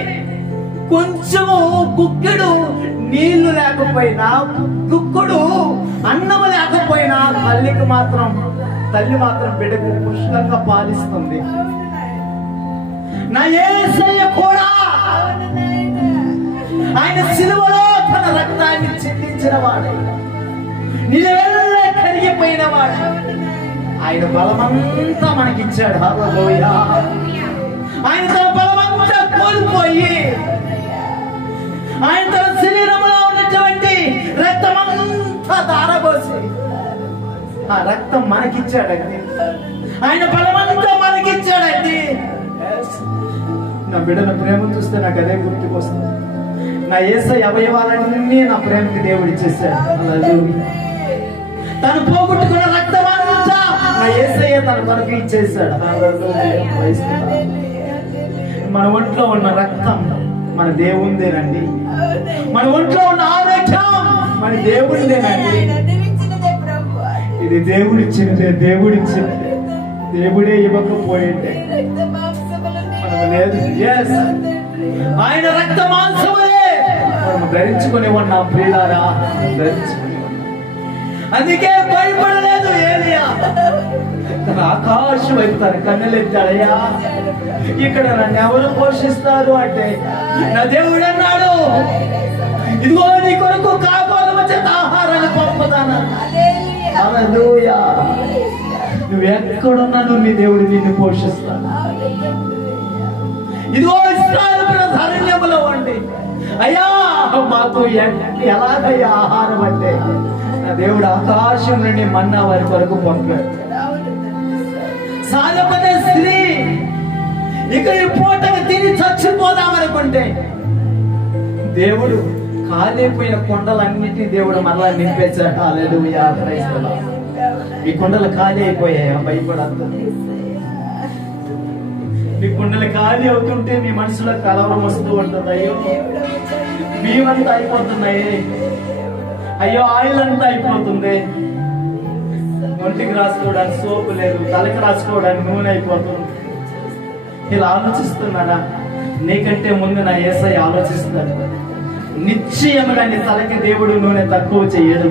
కొంచెము గుక్కెడు నీళ్లు లేకపోయినా, గుక్కుడు అన్నము లేకపోయినా తల్లి మాత్రం బిడ్డకు పుష్కలంగా పాలిస్తుంది. నా యేసయ్య కూడా ఆయన సిలువలో తన రక్తాన్ని చిందించిన వాడు, నిలవెల్ల కరిగిపోయిన వాడు. ఆయన బలమంతా మనకిచ్చాడు. హల్లెలూయా. ఆయన తన బలమంతా కోల్పోయి ఆయన తన శరీరంలో ఉన్నటువంటి రక్తమంతా ధారపోసి ఆ రక్తం మనకిచ్చాడండి. ఆయన బలమంతా మనకిచ్చాడండి. నా బిడ్డల ప్రేమ చూస్తే నాకు అదే గుర్తుకొస్తుంది. నా యేసయ్య అవయవాలన్నీ నా ప్రేమకి దేవుడు ఇచ్చేసాడు. తను పోగొట్టుకున్న రక్తమంతా నా యేసయ్య తన కొరకు ఇచ్చేసాడు. మన ఒంట్లో ఉన్న రక్తం మన దేవుందేనండి. మన ఒంట్లో ఉన్న ఆరోగ్యం మన దేవుందేనండి. ఇది దేవుడిచ్చినదే. దేవుడే ఇవ్వకపోయింటే మనము లేదు. ఆయన రక్త మాంసములే మనము ధరించుకుని ఉన్నాం. ప్రియులారా, ధరించుకుని ఉన్నాం. అందుకే భయపడలేదు ఏలియా. తన ఆకాశం వైపు తన కన్నులెత్తాడయ్యా, ఇక్కడ నన్ను ఎవరు పోషిస్తారు అంటే నా దేవుడు అన్నాడు, ఇదిగో నీ కొరకు కాపాడు వచ్చేట ఆహారాన్ని పంపుతాను. హల్లెలూయా. నువ్వు ఎక్కడున్నా నీ దేవుడు నిన్ను పోషిస్తాడు. ఇదిగో ఇశ్రాయేలు ప్రజలు అరణ్యములో ఉండి అయ్యా మాకు ఎలాగయ్యా ఆహారం అంటే నా దేవుడు ఆకాశం నుండి మన్నా వారి కొరకు పంపాడు. సాధపడే స్త్రీ ఇక ఈ పూటకు తిని చచ్చిపోదామనుకుంటే దేవుడు కాలిపోయిన కొండలన్నిటినీ దేవుడు మరలా నింపేశాడు. హల్లెలూయా, ప్రైజ్ ది లార్డ్. ఈ కొండలు ఖాళీ అయిపోయాయి, భయపడద్దు. మీ కొండలు ఖాళీ అవుతుంటే మీ మనసులో కలవరం వస్తూ ఉంటుంది. అయ్యో బియ్యమంతా అయిపోతున్నాయి, అయ్యో ఆయిల్ అంతా అయిపోతుంది, ఒంటికి రాసుకోవడానికి సోపు లేదు, తలకి రాసుకోవడానికి నూనె అయిపోతుంది. ఇలా ఆలోచిస్తున్నారా? నీకంటే ముందు నా యేసయ్య ఆలోచిస్తాడు. నిశ్చయముగా నీ తలకి దేవుడు నూనె తక్కువ చేయడు,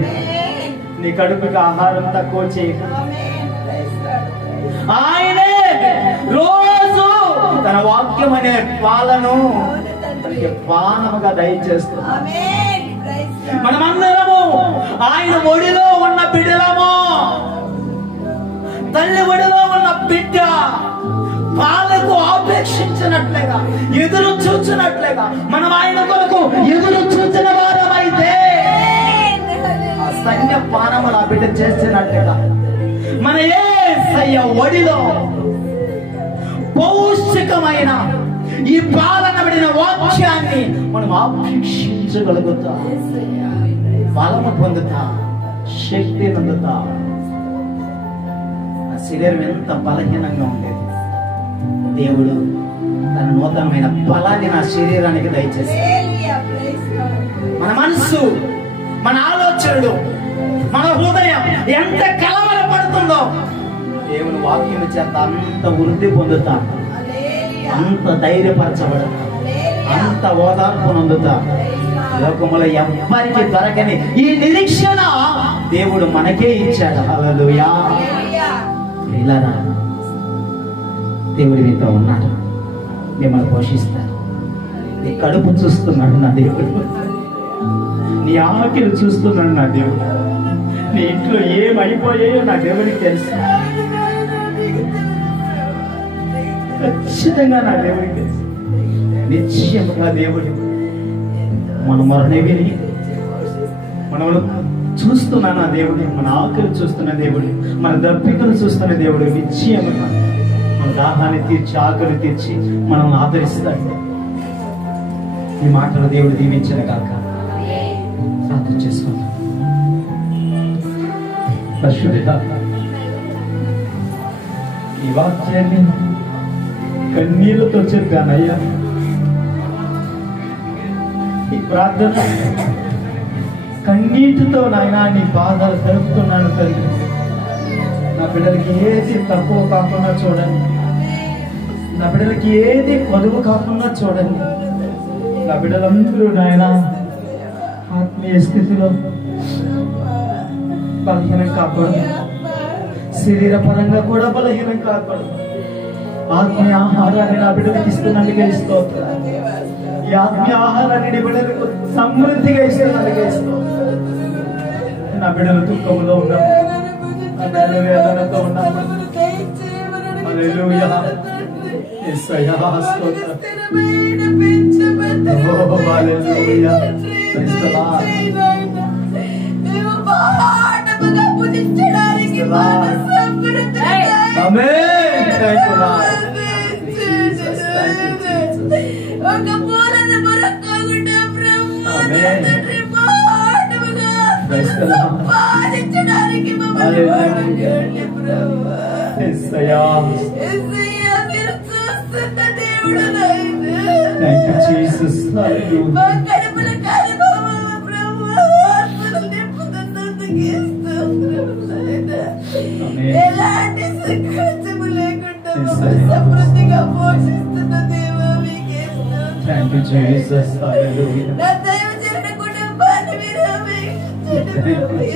నీ కడుపుకి ఆహారం తక్కువ చేయడు. ఆయనే రోజు తన వాక్యం అనే పాలను మనకి పానముగా దయచేస్తున్నాడు. మనమందరము ఆయన ఒడిలో ఉన్న బిడ్డలము. తల్లి ఒడిలో ఉన్న బిడ్డ పాలకు ఆపేక్షించినట్లుగా, ఎదురు చూచినట్లుగా మనం ఆయన కొరకు ఎదురు చూచిన వారమైతే ఆ సైన్య పానములు ఆ బిడ్డ చేసినట్లుగా మన యేసయ్య ఒడిలో పౌష్టికమైన ఈ పాలనబడిన వాక్యాన్ని మనం ఆపేక్షించగలుగుతాం, బలము పొందుతా, శక్తి పొందుతా. ఆ శరీరం ఎంత బలహీనంగా ఉండేది, దేవుడు తన నూతనమైన బలాన్ని నా శరీరానికి దయచేసి మన మనస్సు, మన ఆలోచనలు, మన హృదయం ఎంత కలవరపడుతుందో దేవుని వాక్యం చేత అంత వృద్ధి పొందుతా, అంత ధైర్యపరచబడతా, అంత ఓదార్పు నొందుతా. లోకములో ఎవ్వరికి దొరకని ఈ నిరీక్షణ దేవుడు మనకే ఇచ్చాడు. హల్లెలూయా. ఇలారా దేవుడు మీతో ఉన్నాడు, మిమ్మల్ని పోషిస్తాడు. నీ కడుపు చూస్తున్నాడు నా దేవుడు, నీ ఆకలి చూస్తున్నాడు నా దేవుడు, నీ ఇంట్లో ఏమైపోయాయో నా దేవుడికి తెలుసు. ఖచ్చితంగా నా దేవుడికి తెలుసు. నిశ్చయముగా దేవుడు మన మరణి విని మనము చూస్తున్నా నా దేవుడు, మన ఆకలి చూస్తున్న దేవుడు, మన దప్పికలు చూస్తున్న దేవుడు నిశ్చయముగా మన దాహాన్ని తీర్చి, ఆకలి తీర్చి మనల్ని ఆదరిస్తాడు. ఈ మాటలు దేవుడు దీవించిన కాక ప్రార్థన చేసుకుంటాం. పరిశుద్ధుడా, ఈ వాక్యాన్ని కన్నీళ్లతో చెప్పానయ్యా. ఈ ప్రార్థన కన్నీటితో నాయనా నీ బాధలు తెలుపుతున్నాను తల్లి. నా బిడ్డలకి ఏది తక్కువ కాకుండా చూడండి, నా బిడ్డలకి ఏది కొదువు కాకుండా చూడండి. నా బిడ్డలందరూ నాయన ఆత్మీయ స్థితిలో బలహీనం కాకూడదు, శరీర పరంగా కూడా బలహీనం కాకూడదు. ఆత్మీయ ఆహారాన్ని నా బిడ్డలకు ఇస్తున్నందుకే స్తోత్రం. ఈ ఆత్మీయ ఆహారాన్ని నీ బిడ్డలకు సమృద్ధిగా ఇస్తున్నందుకే స్తోత్రం. నా బిడ్డలు దుఃఖంలో ఉన్నప్పుడు, నా బిడ్డలు వేదనతో ఉన్నప్పుడు హల్లెలూయా యేసయ్యా స్తోత్రం. ఓ హల్లెలూయా, ప్రైజ్ ది లార్డ్. ఆమేన్. Thank you Lord. Jesus, thank you Jesus. ఆమేన్. Praise the Lord. హల్లెలూయా. యేసయ్యా. Thank you Jesus. హల్లెలూయా. ఎలాంటి సంకోచము లేకుండా సమృద్ధిగా పోషిస్తున్న దేవా మీకే థాంక్ యూ జీసస్. హల్లెలూయా. నా దైవజన కుటుంబాన్ని మీరు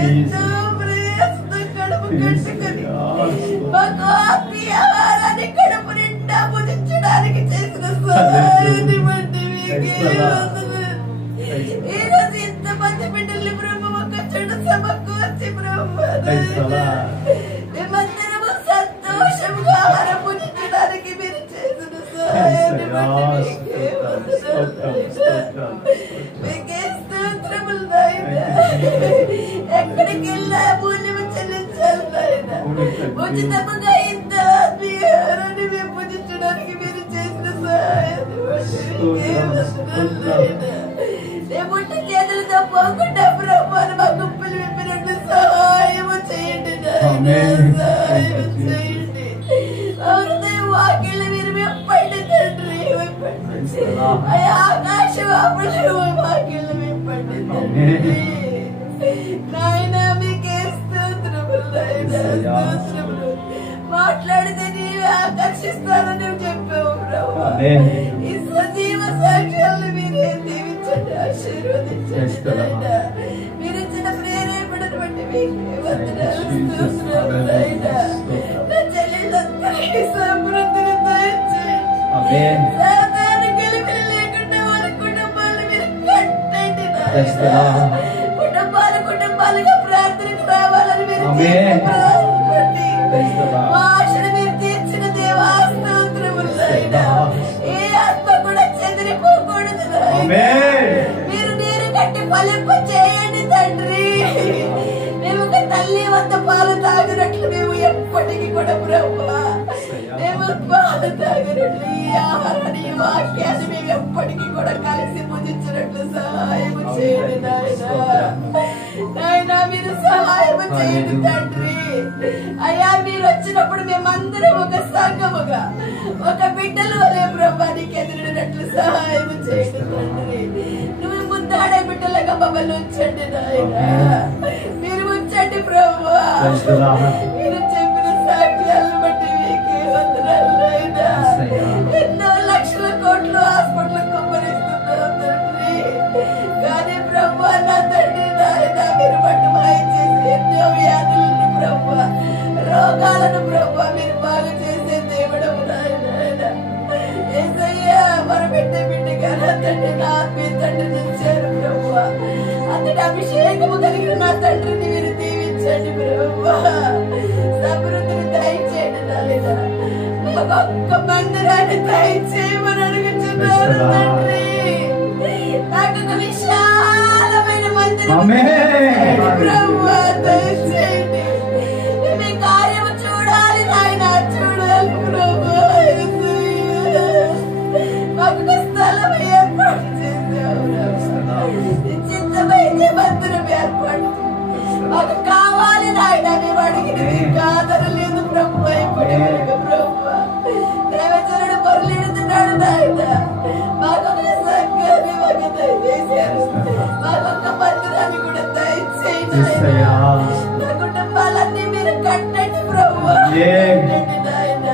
ఎంతో ప్రయాసంతో కడుపు కట్టుకొని మాకు ఆత్మీయ ఆహారాన్ని కడుపు నిండా భుజించడానికి చేసిన సహాయాన్ని బట్టి మీకే వందనాలు. ఈ రోజు ఇంతమంది బిడ్డల్ని ప్రభు ఒక చెడు సమకూర్చి ప్రభు మేమందరము సంతోషంగా ఆహారం భుజించడానికి మీరు చేసిన సహాయాన్ని బట్టి మీకే వందనాలు. ఎక్కడికి వెళ్ళా మూల్యం చెల్లించాలి నాయన. ఉచితంగా ఇంత ఆత్మీయాన్ని మేము పూజించడానికి మీరు చేసిన సహాయాన్ని రేపుట్టి చేతులతో పోకుండా ప్రభువారు మా గుంపులు విప్పినట్లు సహాయము చేయండి నాయన. సహాయం చేయండి. హృదయం వాకిళ్ళు మీరు విప్పండి తండ్రి. అయ్యా ఆకాశం అప్పుడు వాకిళ్ళు విప్పండి తండ్రి. నాయన మీకే స్తోత్రములు నాయన, స్తోత్రములు. మాట్లాడితే నీవే ఆకర్షిస్తానని చెప్పావు ప్రభు. ఈ సజీవ సాక్ష్యాలను మీరే దీవించండి, ఆశీర్వదించండి నాయన. మీరు ఇచ్చిన ప్రేరేపణను బట్టి మీకే వందనాలు, స్తోత్రాలు నాయన. నా చెల్లెళ్ళందరికీ సమృద్ధిని దయచేయండి. సాతాను గెలుపులు లేకుండా వాళ్ళ కుటుంబాలను మీరు కట్టండి నాయన. కుటుంబాలుగా ప్రార్థనకు రావాలని మీరు ప్రార్థించండి. ఆశను మీరు తీర్చిన దేవా స్తోత్రములు నాయన. ఏ ఆత్మ కూడా చెదిరిపోకూడదు నాయన. మీరు నీరు కట్టి ఫలింప చేయండి తండ్రి. మేము ఒక తల్లి వద్ద పాలు తాగినట్లు మేము ఎప్పటికీ కూడా ప్రభువా మేము పాలు తాగినట్లు ఈ ఆహారాన్ని ఈ వాక్యాన్ని మేము ఎప్పటికీ కూడా కలిసి పూజించినట్లు సహాయం చేయండి నాయన. నాయన మీరు సహాయం చేయండి తండ్రి. అయ్యా మీరు వచ్చినప్పుడు మేమందరం ఒక సంఘముగా ఒక బిడ్డలు అనే ప్రభానికి ఎదురినట్లు సహాయం చేయండి తండ్రి. నువ్వు ముందాడే బిడ్డలుగా మమ్మల్ని ఉంచండి నాయన. మీరు ఉంచండి ప్రభు. మీరు చెప్పిన సాక్ష్యాలను బట్టి మీకే వందనాలు నాయన. ఎన్నో లక్షల కోట్లు హాస్పిటల్ కుమ్మరిస్తున్నావు తండ్రి. కానీ ప్రభు నా తండ్రి నాయన మీరు బట్టి చేసి ఎన్నో వ్యాధులను ప్రభు రోగాలను ప్రభు మీరు బాగు చేసే దేవుడవు నాయన. యేసయ్యా మన బిడ్డగా నా తండ్రి నా ఆత్మీయ తండ్రిని ఇచ్చారు ప్రభు. అంతటి అభిషేకము కలిగిన నా తండ్రిని మీరు దీవించండి ప్రభు. సమృద్ధిని దయచేయండి నాయన. ఒక్కొక్క మందిరాన్ని దయచేయమని అడుగుతున్నారు తండ్రి. నాకు ఒక విశాలమైన మందిరం ప్రభు దయచేయండి. మీ కార్యము చూడాలి నాయన, చూడాలి ప్రభు. మాకు స్థలం ఏర్పాటు చేసావు, చిత్తమైతే మందిరం ఏర్పాటు మాకు కావాలి నాయన. మేము అడిగినవి కాదనలేదు ప్రభు. ఇప్పటి వరకు ప్రభు దేవచరుడు పొరలిడుతున్నాడు నాయన. మాకొక సంఘాన్ని మాకు దయచేశారు. మాకొక మందిరాన్ని కూడా దయచేయండి నాయన. నా కుటుంబాలన్నీ మీరు కట్టండి ప్రభు, కట్టండి నాయన.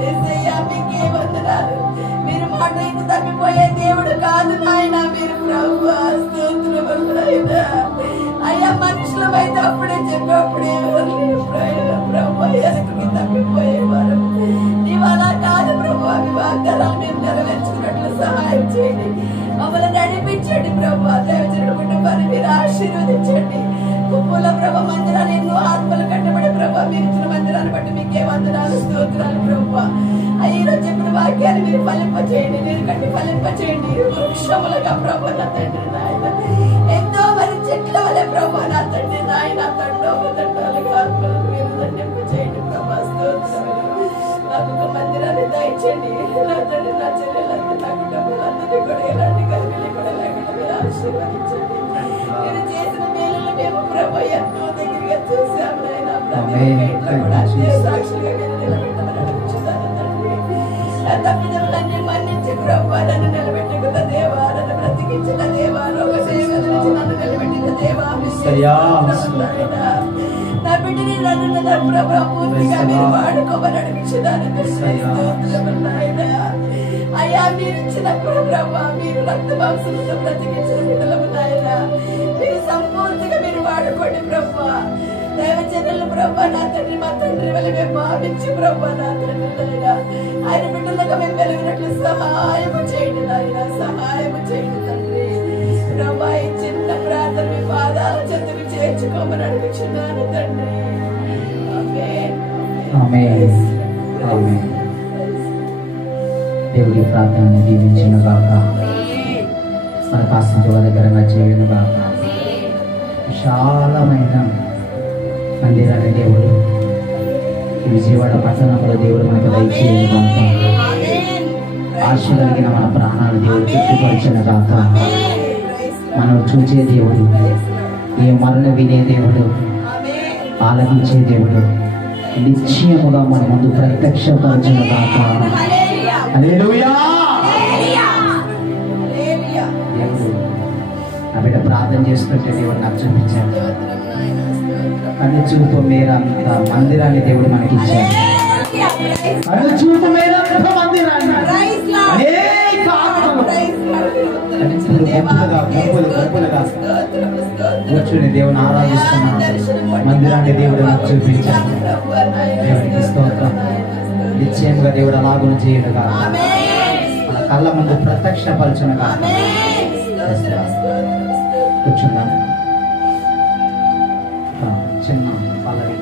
యేసయ్యా మీకే వందనాలు. మీరు మాట ఇంటి తప్పిపోయే దేవుడు కాదు నాయన మీరు ప్రభు. స్తోత్రములు నాయన. అయ్యా మనుషులమైతే అప్పుడే చెప్పేప్పుడే ప్రభు ఎదుటికి తప్పిపోయేవారు. నీవు అలా కాదు ప్రభు. అవి వాగ్దానాలు మేము నెరవేర్చుకున్నట్లు సహాయం చేయండి. మమ్మల్ని నడిపించండి ప్రభు. దేవచరుడు కుటుంబాన్ని మీరు ఆశీర్వదించండి. కుప్పల ప్రభు మందిరాలు ఎన్నో ఆత్మలు కట్టబడి ప్రభు మీరు ఇచ్చిన మందిరాన్ని బట్టి మీకే వందనాలు, స్తోత్రాలు ప్రభు. ఈరోజు చెప్పిన వాక్యాన్ని మీరు ఫలింప చేయండి, నీరు కట్టి ఫలింప చేయండి. వృక్షములుగా ప్రభు నా తండ్రి నాయన. ఎంతో మరి చెట్ల వల్ల ప్రభు నా తండ్రి నాయన. తండోపతండాలుగా ఆత్మలను మీరు దండింప చేయండి ప్రభు. స్తోత్రములు. నాకు ఒక మందిరాన్ని దయచేయండి నా తండ్రి. నా చెల్లెలందరూ నా కుటుంబాలందరినీ కూడా ఎలాంటి కలిపి కూడా లేకుండా మీరు ఆశీర్వదించండి. మీరు చేసిన మేలులు మేము ప్రభు ఎంతో దగ్గరగా చూసాము నాయన. ప్రతి ఇంట్లో కూడా అదే సాక్షులుగా మీరు నిలబెట్టమని అడుగుచున్నాను తండ్రి. తప్పిదములన్నీ మన్నించి ప్రభు నన్ను నిలబెట్టుకున్న దేవా, నన్ను బ్రతికించిన దేవా, రోగ సేవల నుంచి నన్ను నిలబెట్టిన దేవా, నా బిడ్డని నన్ను ప్రభు పూర్తిగా మీరు వాడుకోమని అడుగుచున్నాను నాయన. అయ్యా మీరు ఇచ్చిన ప్రభు మీరు రక్త మాంసంతో బ్రతికించిన బిడ్డలము నాయన. మీరు సంపూర్తిగా మీరు వాడుకోండి ప్రభు. దైవజనులు ప్రభు నా తండ్రి మా తండ్రి వల్ల మేము భావించి ప్రభు నా తండ్రి నాయన. ఆయన బిడ్డలుగా మేము వెలిగినట్లు సహాయము చేయండి నాయన, సహాయము చేయండి తండ్రి. ప్రభు ఈ చిన్న ప్రార్థన మీ పాదాల చెంతకు చేర్చుకోమని అడుగుచున్నాను తండ్రి. దేవుడి ప్రార్థనని దీవించిన గాక, మన కాస్త దగ్గరగా చేయను గాక. విశాలమైన మందిరాన్ని దేవుడు విజయవాడ పట్టణంలో దేవుడు మనకు దయచేయను గాక. ఆశ కలిగిన మన ప్రాణాలు దేవుడు తృప్తిపరిచిన గాక. మనం చూచే దేవుడు, ఏ మరణ వినే దేవుడు, ఆలకించే దేవుడు నిశ్చయముగా మన ముందు ప్రత్యక్షపరచిన గాక. హల్లెలూయా. దేవుడు నా బిడ్డ ప్రార్థన చేస్తుంటే దేవుడు నాకు చూపించాడు. కన్ను చూపు మేరంత మందిరాన్ని దేవుడు మనకి ఇచ్చాడు. కన్ను చూపు మేరంత మందిరాన్ని అనేక ఆత్మలు గుంపులుగా కూర్చుని దేవుని ఆరాధిస్తున్నాడు. మందిరాన్ని దేవుడు నాకు చూపించాడు. దేవునికి స్తోత్రం. నిశ్చయంగా దేవుడు అలాగును చేయడుగా, మన కళ్ళ ముందు ప్రత్యక్షపరచునుగా. కూర్చుందాం. చిన్న పల్లవి.